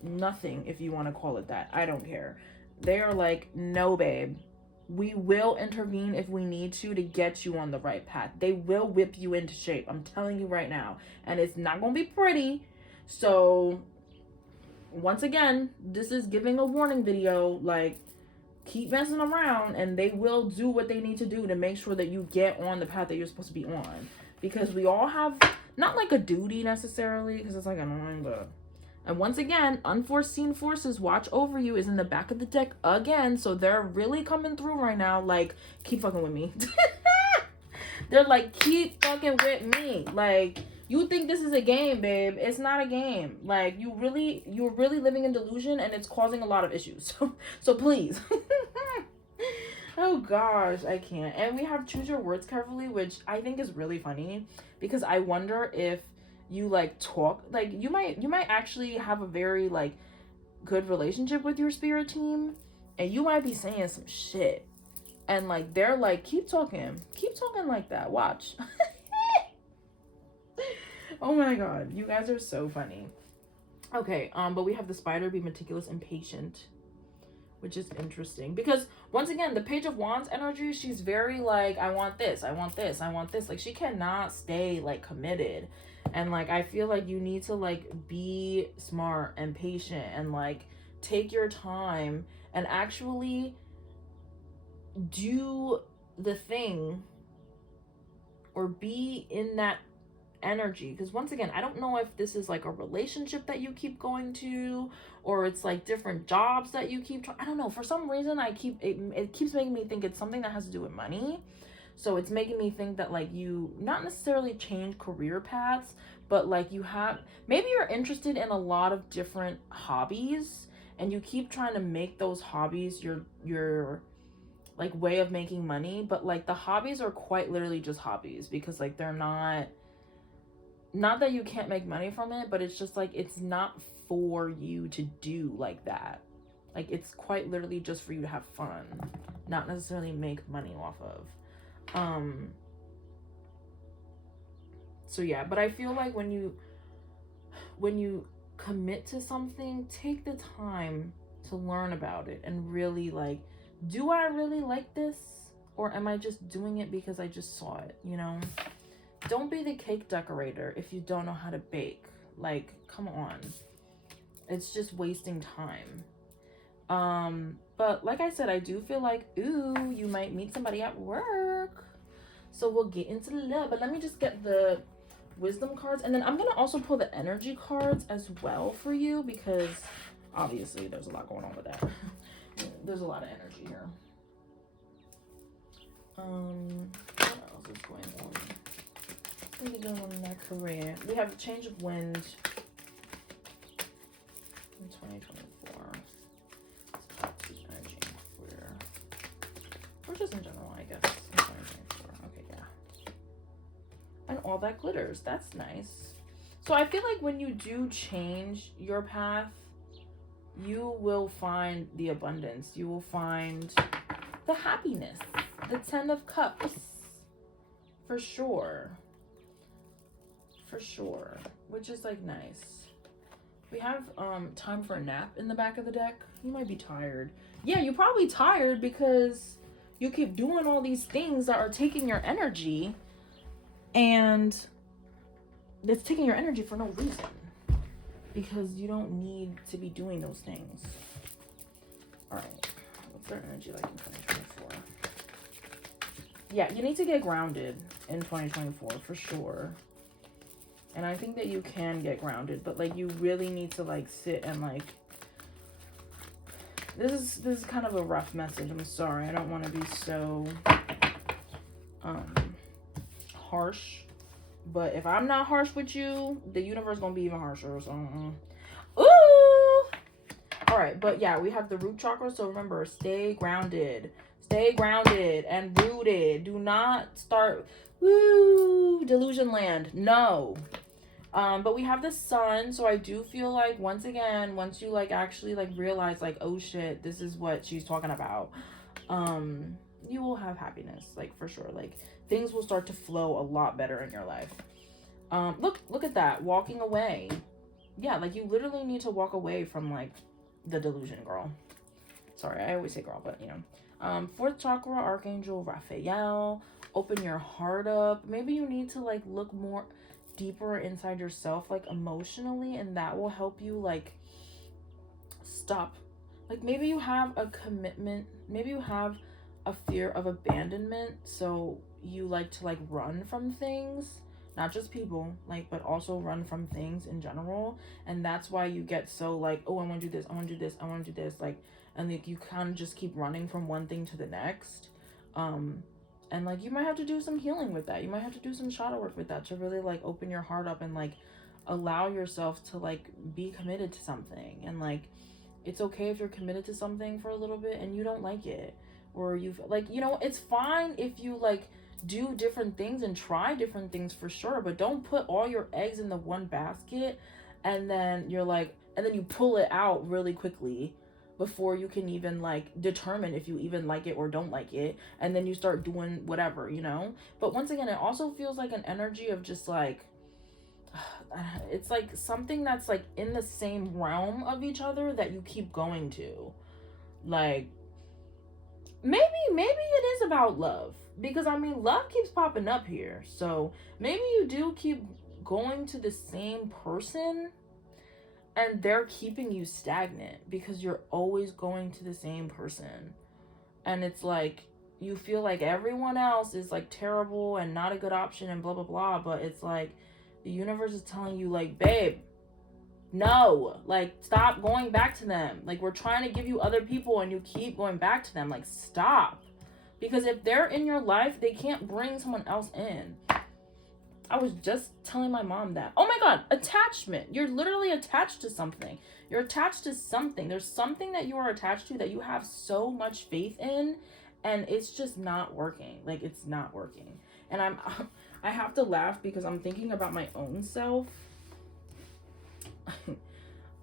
nothing, if you want to call it that, I don't care. They are like, no, babe, we will intervene if we need to get you on the right path. They will whip you into shape. I'm telling you right now. And it's not going to be pretty. So once again, this is giving a warning video. Like, keep messing around and they will do what they need to do to make sure that you get on the path that you're supposed to be on. Because we all have, not like a duty necessarily, because it's like annoying, but And once again, unforeseen forces watch over you is in the back of the deck again. So they're really coming through right now. Like, keep fucking with me. They're like, keep fucking with me. Like, you think this is a game, babe. It's not a game. Like, you're really living in delusion, and it's causing a lot of issues. So please. Oh gosh, I can't. And we have choose your words carefully, which I think is really funny, because I wonder if you like talk, like you might actually have a very like good relationship with your spirit team, and you might be saying some shit, and like they're like, keep talking like that, watch. Oh my god, you guys are so funny. Okay, but we have the spider, be meticulous and patient, which is interesting, because once again, the Page of Wands energy, she's very like, I want this, I want this, I want this. Like, she cannot stay like committed. And like, I feel like you need to like be smart and patient and like take your time and actually do the thing or be in that energy. Because once again, I don't know if this is like a relationship that you keep going to, or it's like different jobs that you keep I don't know, for some reason it keeps making me think it's something that has to do with money. So it's making me think that like you not necessarily change career paths, but like you have, maybe you're interested in a lot of different hobbies, and you keep trying to make those hobbies your like way of making money, but like the hobbies are quite literally just hobbies, because like they're not that you can't make money from it, but it's just like it's not for you to do like that. Like, it's quite literally just for you to have fun, not necessarily make money off of. So yeah, but I feel like when you commit to something, take the time to learn about it and really like, do I really like this, or am I just doing it because I just saw it, you know? Don't be the cake decorator if you don't know how to bake. Like, come on. It's just wasting time. But like I said, I do feel like, ooh, you might meet somebody at work. So we'll get into love. But let me just get the wisdom cards. And then I'm going to also pull the energy cards as well for you, because obviously there's a lot going on with that. There's a lot of energy here. What else is going on? What are going on in their career? We have a change of wind in 2024. Energy or just in general, I guess, in 2024. Okay, yeah. And all that glitters. That's nice. So I feel like when you do change your path, you will find the abundance. You will find the happiness. The 10 of Cups. For sure. For sure. Which is like nice. We have time for a nap in the back of the deck. You might be tired. Yeah, you're probably tired because you keep doing all these things that are taking your energy, and it's taking your energy for no reason, because you don't need to be doing those things. All right, what's their energy like in 2024? Yeah, you need to get grounded in 2024 for sure. And I think that you can get grounded, but like you really need to like sit and like, this is kind of a rough message. I'm sorry. I don't want to be so harsh, but if I'm not harsh with you, the universe gonna be even harsher. So ooh. All right, but yeah, we have the root chakra. So remember, stay grounded and rooted. Do not start delusion land. No. But we have the sun, so I do feel like, once again, once you like actually like realize like, oh shit, this is what she's talking about, you will have happiness, like for sure. Like things will start to flow a lot better in your life. Look at that, walking away. Yeah, like you literally need to walk away from like the delusion, girl. Sorry, I always say girl, but you know. Fourth chakra, Archangel Raphael. Open your heart up. Maybe you need to like look more deeper inside yourself, like emotionally, and that will help you like stop. Like maybe you have a commitment, maybe you have a fear of abandonment, so you like to like run from things, not just people, like, but also run from things in general. And that's why you get so like, oh, I want to do this, I want to do this, I want to do this, like, and like you kind of just keep running from one thing to the next. And like you might have to do some healing with that. You might have to do some shadow work with that to really like open your heart up and like allow yourself to like be committed to something. And like it's okay if you're committed to something for a little bit and you don't like it, or you like, you know, it's fine if you like do different things and try different things for sure, but don't put all your eggs in the one basket and then you're like, and then you pull it out really quickly before you can even like determine if you even like it or don't like it, and then you start doing whatever, you know. But once again, it also feels like an energy of just like it's like something that's like in the same realm of each other that you keep going to. Like maybe it is about love, because I mean love keeps popping up here, so maybe you do keep going to the same person and they're keeping you stagnant because you're always going to the same person. And it's like you feel like everyone else is like terrible and not a good option and blah blah blah, but it's like the universe is telling you like, babe, no, like stop going back to them. Like we're trying to give you other people and you keep going back to them. Like stop. Because if they're in your life, they can't bring someone else in. I was just telling my mom that. Oh my God, attachment. You're literally attached to something. You're attached to something. There's something that you are attached to that you have so much faith in, and it's just not working. Like it's not working. And I have to laugh because I'm thinking about my own self.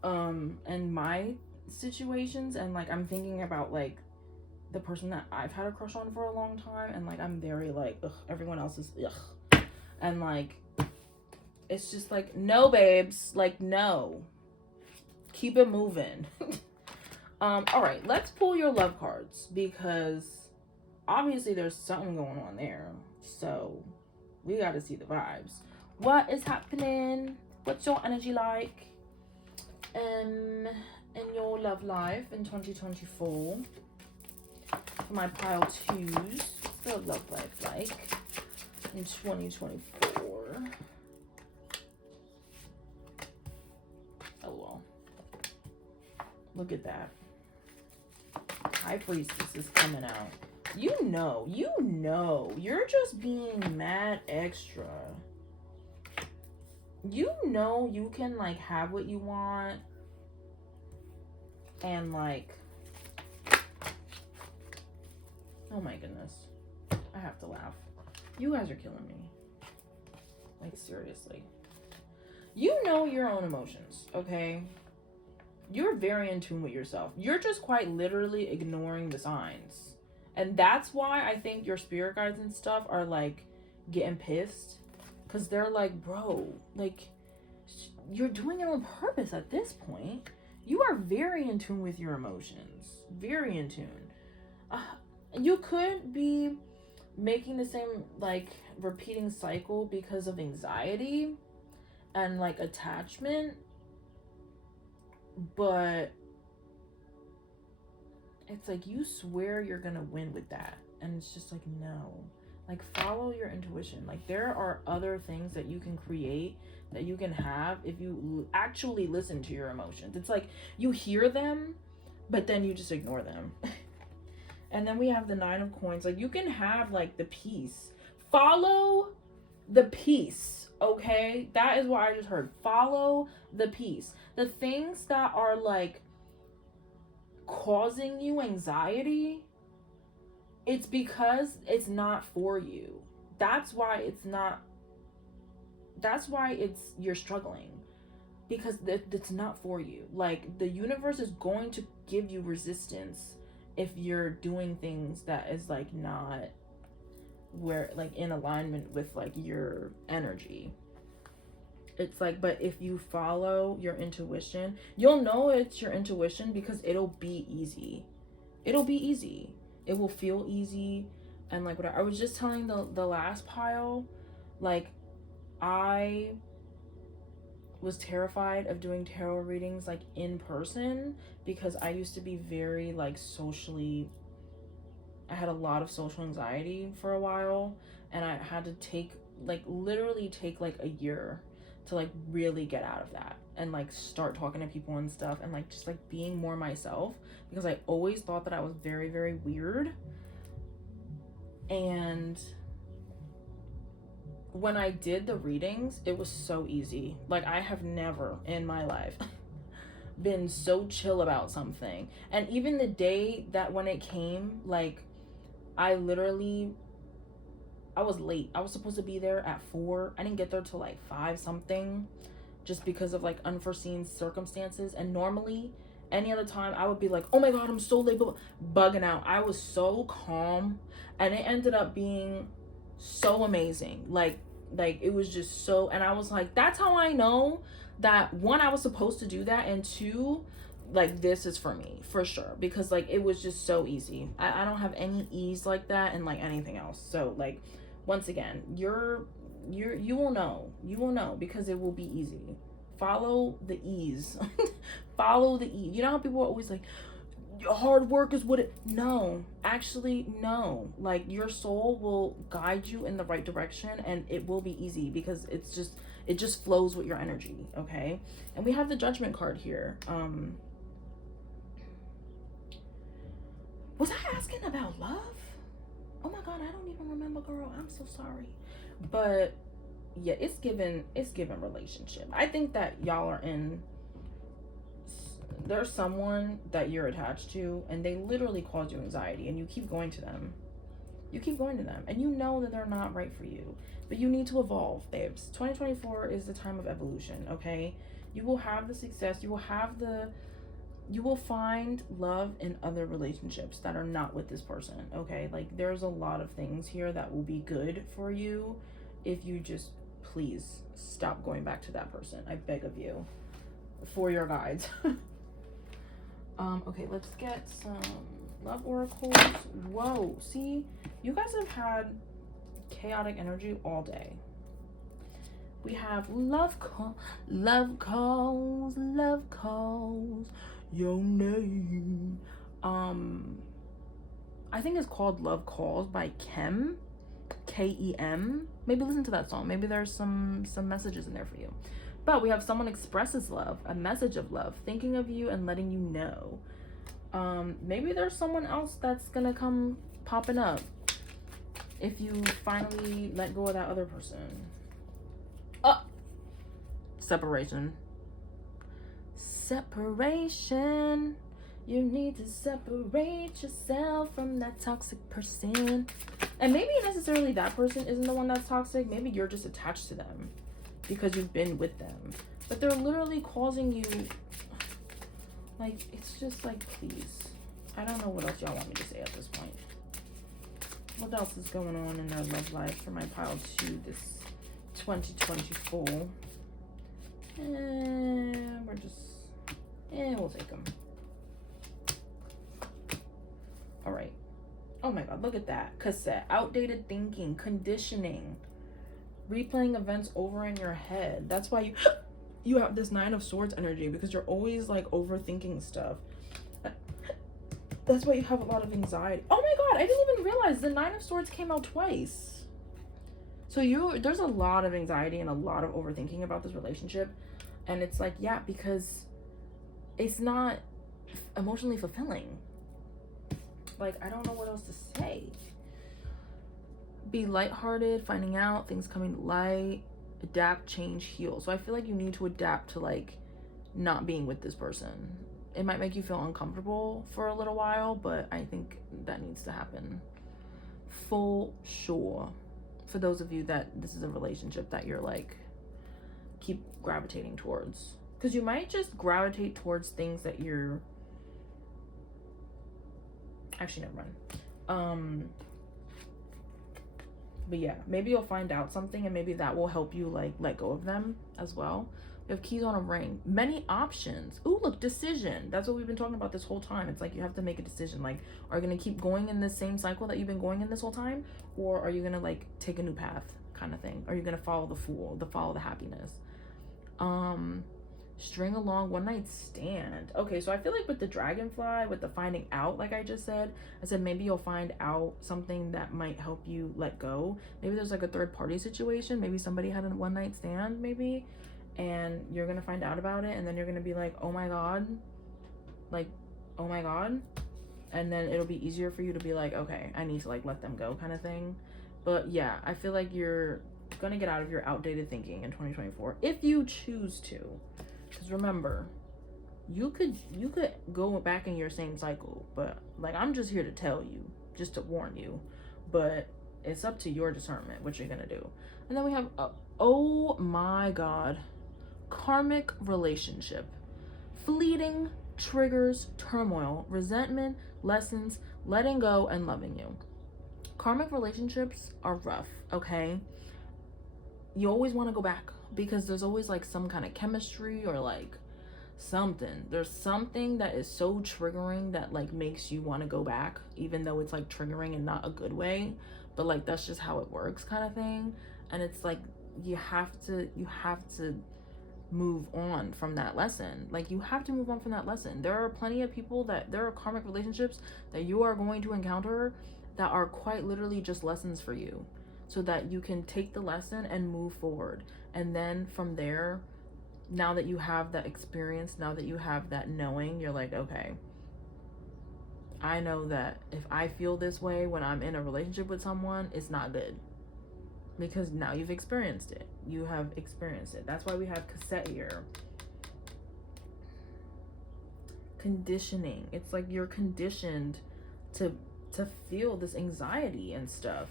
And my situations, and like I'm thinking about like the person that I've had a crush on for a long time, and like I'm very like, ugh, everyone else is ugh. And like it's just like, no babes, like no, keep it moving. All right, let's pull your love cards, because obviously there's something going on there, so we got to see the vibes. What is happening? What's your energy like in your love life in 2024? For my pile twos, what's your love life like in 2024? Oh well. Look at that. High Priestess is coming out. You know, you're just being mad extra. You know you can like have what you want, and like, oh my goodness, I have to laugh. You guys are killing me. Like seriously. You know your own emotions, okay? You're very in tune with yourself. You're just quite literally ignoring the signs. And that's why I think your spirit guides and stuff are like getting pissed. Because they're like, bro, like you're doing it on purpose at this point. You are very in tune with your emotions. Very in tune. You could be making the same like repeating cycle because of anxiety and like attachment, but it's like you swear you're gonna win with that, and it's just like, no, like follow your intuition. Like there are other things that you can create, that you can have, if you actually listen to your emotions. It's like you hear them but then you just ignore them. And then we have the 9 of Coins. Like you can have like the peace, follow the peace, okay? That is what I just heard. Follow the peace. The things that are like causing you anxiety, it's because it's not for you. That's why it's not, that's why you're struggling, because it's not for you. Like the universe is going to give you resistance if you're doing things that is like not where, like in alignment with like your energy. It's like, but if you follow your intuition, you'll know it's your intuition because it'll be easy. It'll be easy. It will feel easy. And like what I was just telling the last pile, like I was terrified of doing tarot readings like in person, because I used to be very like socially, I had a lot of social anxiety for a while, and I had to take like literally take like a year to like really get out of that and like start talking to people and stuff, and like just like being more myself, because I always thought that I was very, very weird. And when I did the readings, it was so easy. Like, I have never in my life been so chill about something. And even the day that when it came, like, I was late. I was supposed to be there at 4. I didn't get there till like 5 something, just because of like unforeseen circumstances. And normally any other time I would be like, oh my god, I'm so late, but bugging out. I was so calm, and it ended up being so amazing. Like it was just so, and I was like, that's how I know that, 1, I was supposed to do that, and 2, like, this is for me for sure, because like it was just so easy. I don't have any ease like that and like anything else. So like, once again, you will know because it will be easy. Follow the ease. Follow the ease. You know how people are always like, hard work is what it, no, actually no, like your soul will guide you in the right direction, and it will be easy because it just flows with your energy. Okay. And we have the Judgment card here. Was I asking about love? Oh my god, I don't even remember, girl. I'm so sorry. But yeah, it's given relationship. I think that y'all are there's someone that you're attached to, and they literally cause you anxiety, and you keep going to them. And you know that they're not right for you, but you need to evolve, babes. 2024 is the time of evolution. Okay. You will have the success. You will find love in other relationships that are not with this person. Okay. Like, there's a lot of things here that will be good for you if you just please stop going back to that person. I beg of you, for your guides. Okay, let's get some love oracles. Whoa, see, you guys have had chaotic energy all day. We have love calls, your name. I think it's called Love Calls by Kem, Kem. Maybe listen to that song. Maybe there's some messages in there for you. But we have someone expresses love, a message of love, thinking of you and letting you know. Maybe there's someone else that's gonna come popping up if you finally let go of that other person. Separation. You need to separate yourself from that toxic person. And maybe necessarily that person isn't the one that's toxic. Maybe you're just attached to them because you've been with them, but they're literally causing you, like, it's just like, please, I don't know what else y'all want me to say at this point. What else is going on in their love life for my pile 2 this 2024? And we'll take them. All right. Oh my god, look at that. Cassette. Outdated thinking, conditioning, replaying events over in your head. That's why you have this 9 of Swords energy, because you're always like overthinking stuff. That's why you have a lot of anxiety. Oh my god, I didn't even realize the 9 of Swords came out twice. So there's a lot of anxiety and a lot of overthinking about this relationship. And it's like, yeah, because it's not emotionally fulfilling. Like, I don't know what else to say. Be lighthearted, finding out, things coming to light, adapt, change, heal. So I feel like you need to adapt to like not being with this person. It might make you feel uncomfortable for a little while, but I think that needs to happen for sure. For those of you that this is a relationship that you're like keep gravitating towards, because you might just gravitate towards things that you're actually, never mind. But yeah, maybe you'll find out something, and maybe that will help you like let go of them as well. We have keys on a ring, many options. Ooh, look, decision. That's what we've been talking about this whole time. It's like you have to make a decision. Like, are you gonna keep going in the same cycle that you've been going in this whole time, or are you gonna like take a new path, kind of thing? Are you gonna follow the happiness? String along, one night stand. Okay, so I feel like with the dragonfly, with the finding out, like I just said, I said maybe you'll find out something that might help you let go. Maybe there's like a third party situation. Maybe somebody had a one night stand, maybe, and you're gonna find out about it, and then you're gonna be like, oh my god, like, oh my god. And then it'll be easier for you to be like, okay, I need to like let them go kind of thing. But yeah, I feel like you're gonna get out of your outdated thinking in 2024 if you choose to. Because remember, you could go back in your same cycle, but like I'm just here to tell you, just to warn you, but it's up to your discernment what you're gonna do. And then we have oh my god, karmic relationship, fleeting, triggers, turmoil, resentment, lessons, letting go, and loving you. Karmic relationships are rough, okay? You always want to go back because there's always like some kind of chemistry or like something. There's something that is so triggering that like makes you want to go back, even though it's like triggering in not a good way, but like that's just how it works kind of thing. And it's like you have to move on from that lesson. Like you have to move on from that lesson. There are plenty of people there are karmic relationships that you are going to encounter that are quite literally just lessons for you, so that you can take the lesson and move forward. And then from there, now that you have that experience, now that you have that knowing, you're like, okay, I know that if I feel this way when I'm in a relationship with someone, it's not good. Because now you've experienced it. You have experienced it. That's why we have Cashapp here. Conditioning. It's like you're conditioned to feel this anxiety and stuff,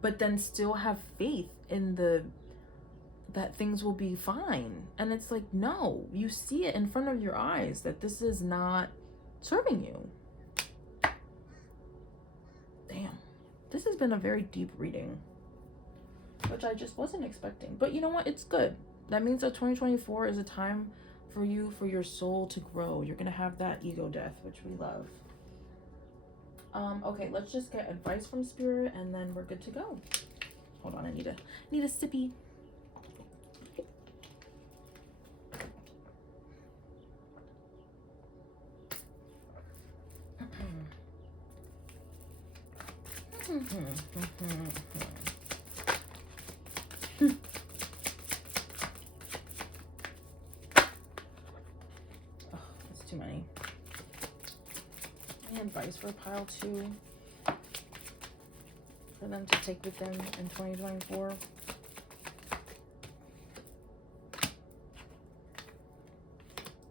but then still have faith in that things will be fine. And it's like, no, you see it in front of your eyes that this is not serving you. Damn, this has been a very deep reading, which I just wasn't expecting. But you know what? It's good. That means that 2024 is a time for you, for your soul to grow. You're gonna have that ego death, which we love. Okay, let's just get advice from Spirit and then we're good to go. Hold on, I need a sippy. Oh, that's too many. Any advice for pile 2 for them to take with them in 2024?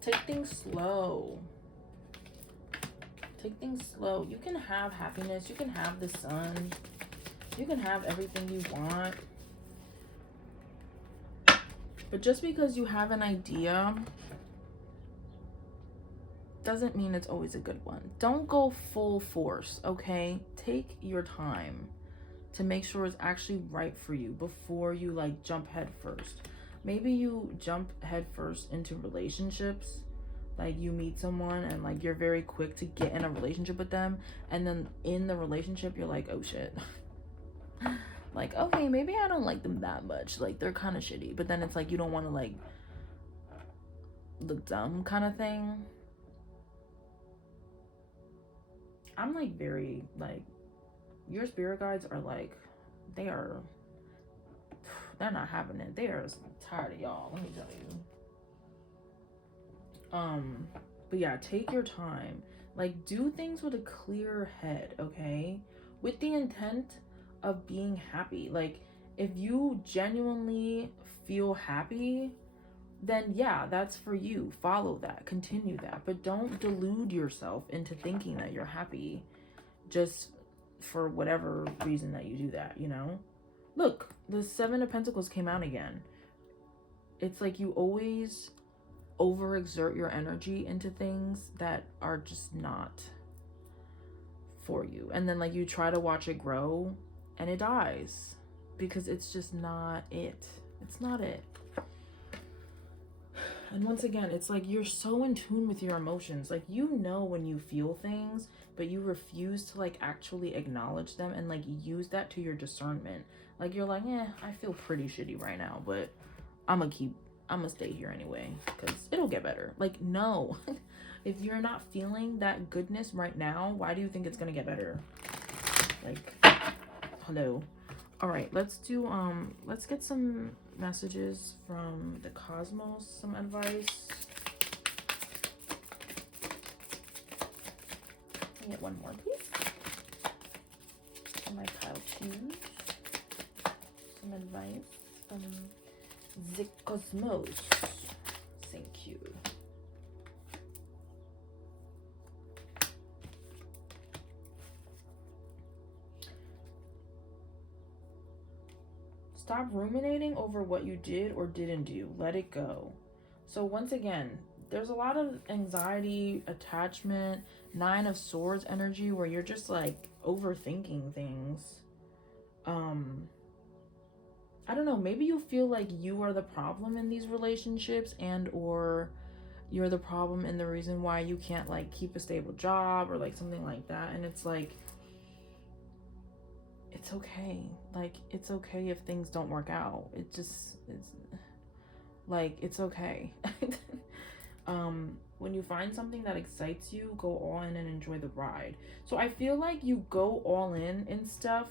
Take things slow. Take things slow. You can have happiness. You can have the sun. You can have everything you want. But just because you have an idea doesn't mean it's always a good one. Don't go full force, okay? Take your time to make sure it's actually right for you before you like jump head first. Maybe you jump head first into relationships. Like you meet someone and like you're very quick to get in a relationship with them, and then in the relationship you're like, oh shit. Like, okay, maybe I don't like them that much. Like they're kind of shitty. But then it's like you don't want to like look dumb kind of thing. I'm like very like, your spirit guides are like, they're not having it. They are tired of y'all, let me tell you. But yeah, take your time. Like do things with a clear head, okay? With the intent of being happy. Like if you genuinely feel happy, then yeah, that's for you. Follow that, continue that, but don't delude yourself into thinking that you're happy just for whatever reason that you do that, you know? Look, the 7 of Pentacles came out again. It's like you always overexert your energy into things that are just not for you, and then like you try to watch it grow and it dies because it's just not it. It's not it. And once again, it's like you're so in tune with your emotions. Like you know when you feel things, but you refuse to like actually acknowledge them and like use that to your discernment. Like you're like, I feel pretty shitty right now, but I'm gonna I'm gonna stay here anyway because it'll get better. Like, no. If you're not feeling that goodness right now, why do you think it's gonna get better? Like, hello. All right, let's get some messages from the cosmos, some advice. Can I get one more, please? On my pile twos. Some advice from the cosmos. Thank you. Stop ruminating over what you did or didn't do. Let it go. So once again, there's a lot of anxiety, attachment, 9 of Swords energy where you're just like overthinking things. I don't know, maybe you feel like you are the problem in these relationships, and or you're the problem and the reason why you can't like keep a stable job or like something like that. And it's like, it's okay. Like, it's okay if things don't work out. It's like, it's okay. When you find something that excites you, go all in and enjoy the ride. So I feel like you go all in stuff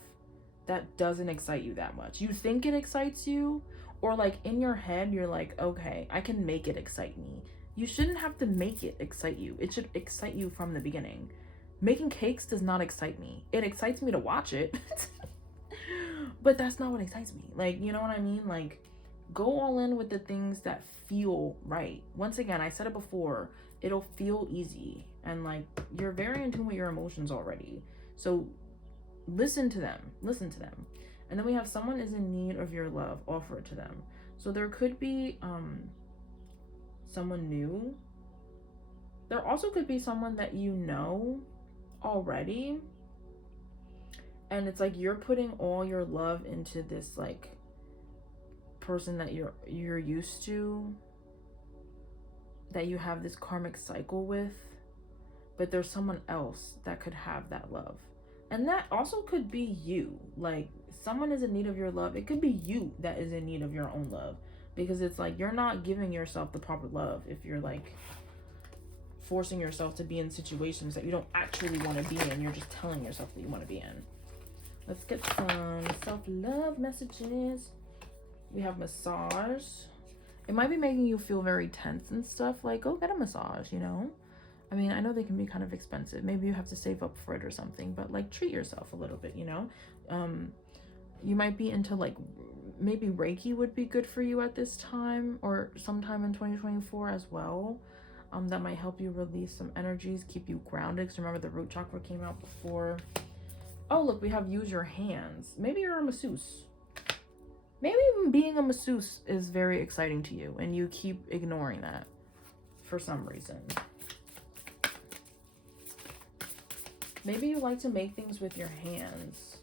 that doesn't excite you that much. You think it excites you, or like in your head, you're like, okay, I can make it excite me. You shouldn't have to make it excite you. It should excite you from the beginning. Making cakes does not excite me. It excites me to watch it. But that's not what excites me. Like, you know what I mean? Like, go all in with the things that feel right. Once again, I said it before, it'll feel easy. And like, you're very in tune with your emotions already. So listen to them. Listen to them. And then we have someone is in need of your love. Offer it to them. So there could be someone new. There also could be someone that you know already. And it's like you're putting all your love into this like person that you're used to, that you have this karmic cycle with, but there's someone else that could have that love. And that also could be you. Like, someone is in need of your love. It could be you that is in need of your own love, because it's like you're not giving yourself the proper love if you're like forcing yourself to be in situations that you don't actually want to be in. You're just telling yourself that you want to be in. Let's get some self-love messages. We have massage. It might be making you feel very tense and stuff. Like, go get a massage, you know? I mean, I know they can be kind of expensive. Maybe you have to save up for it or something, but like treat yourself a little bit, you know? You might be into like, maybe Reiki would be good for you at this time or sometime in 2024 as well. That might help you release some energies, keep you grounded. Because remember, the root chakra came out before. Oh, look, we have use your hands. Maybe you're a masseuse. Maybe even being a masseuse is very exciting to you and you keep ignoring that for some reason. Maybe you like to make things with your hands.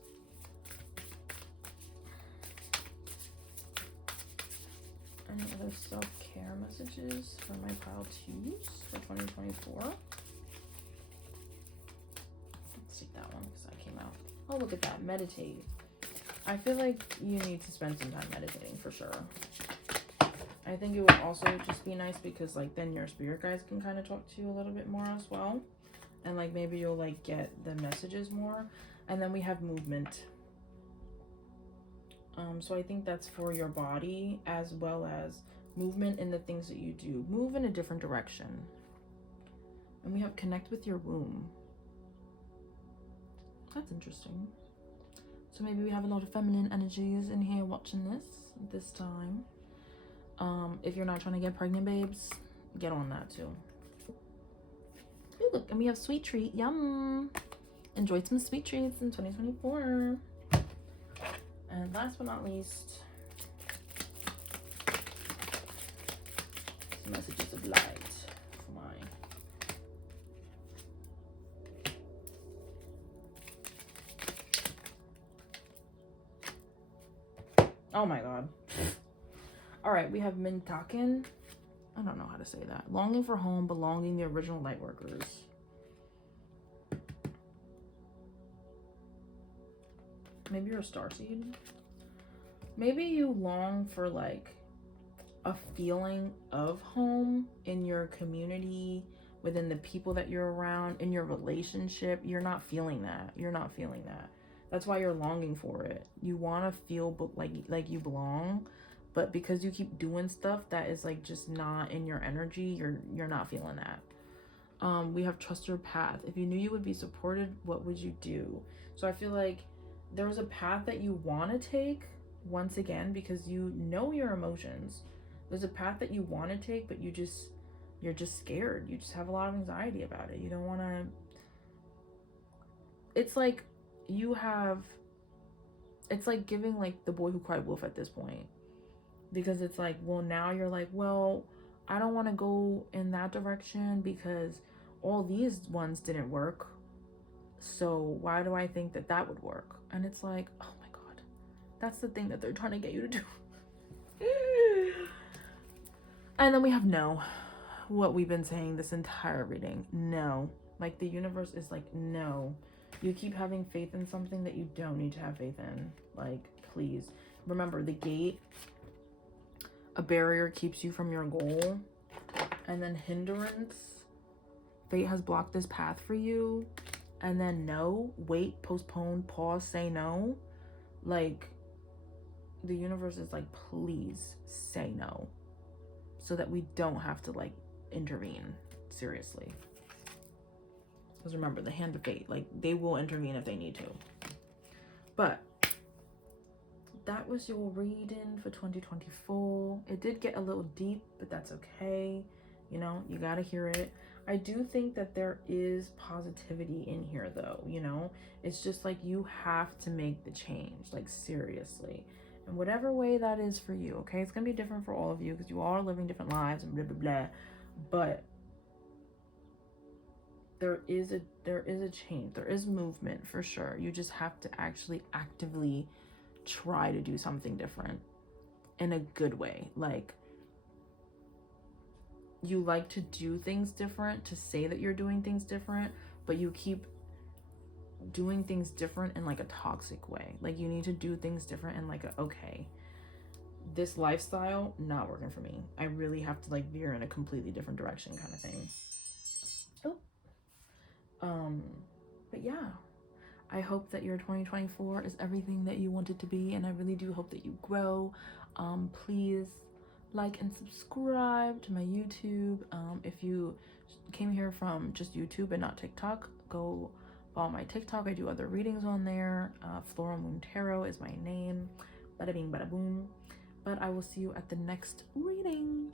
Any other self-care messages for my pile twos for 2024? Take that one because that came out. Oh, look at that. Meditate. I feel like you need to spend some time meditating for sure. I think it would also just be nice because like then your spirit guides can kind of talk to you a little bit more as well. And like maybe you'll like get the messages more. And then we have movement. So I think that's for your body as well as movement in the things that you do. Move in a different direction. And we have connect with your womb. That's interesting. So maybe we have a lot of feminine energies in here watching this time. If you're not trying to get pregnant, babes, get on that too. Ooh, look, and we have sweet treat. Yum. Enjoy some sweet treats in 2024. And last but not least, some messages of light for mine. Oh my god. All right, we have Mintaken. I don't know how to say that. Longing for home, belonging, the original light workers. Maybe you're a starseed. Maybe you long for like a feeling of home in your community, within the people that you're around, in your relationship. You're not feeling that. You're not feeling that. That's why you're longing for it. You want to feel like you belong, but because you keep doing stuff that is like just not in your energy, you're not feeling that. We have trust your path. If you knew you would be supported, what would you do? So I feel like there's a path that you want to take, once again, because you know your emotions. There's a path that you want to take, but you're just scared. You just have a lot of anxiety about it. You don't want to. It's like it's like giving like the boy who cried wolf at this point, because it's like, well, now you're like, well, I don't want to go in that direction because all these ones didn't work, so why do I think that that would work? And it's like, oh my god, that's the thing that they're trying to get you to do. And then we have no, what we've been saying this entire reading. No. Like, the universe is like, no. You keep having faith in something that you don't need to have faith in. Like, please. Remember, the gate, a barrier keeps you from your goal. And then hindrance, fate has blocked this path for you. And then no, wait, postpone, pause, say no. Like, the universe is like, please say no, so that we don't have to like intervene. Seriously. Because remember, the hand of fate, like, they will intervene if they need to. But that was your reading for 2024. It did get a little deep, but that's okay. You know, you gotta hear it. I do think that there is positivity in here, though. You know, it's just like, you have to make the change, like, seriously. And whatever way that is for you, okay? It's gonna be different for all of you because you all are living different lives and blah blah blah. But there is a change. There is movement for sure. You just have to actually actively try to do something different in a good way. Like, you like to do things different, to say that you're doing things different, but you keep doing things different in like a toxic way. Like, you need to do things different in like a, okay, this lifestyle not working for me. I really have to like veer in a completely different direction kind of thing. But yeah, I hope that your 2024 is everything that you want it to be, and I really do hope that you grow. Please like and subscribe to my YouTube. If you came here from just YouTube and not TikTok, go follow my TikTok. I do other readings on there. FloralMoonTarot is my name. Bada bing, bada boom. But I will see you at the next reading.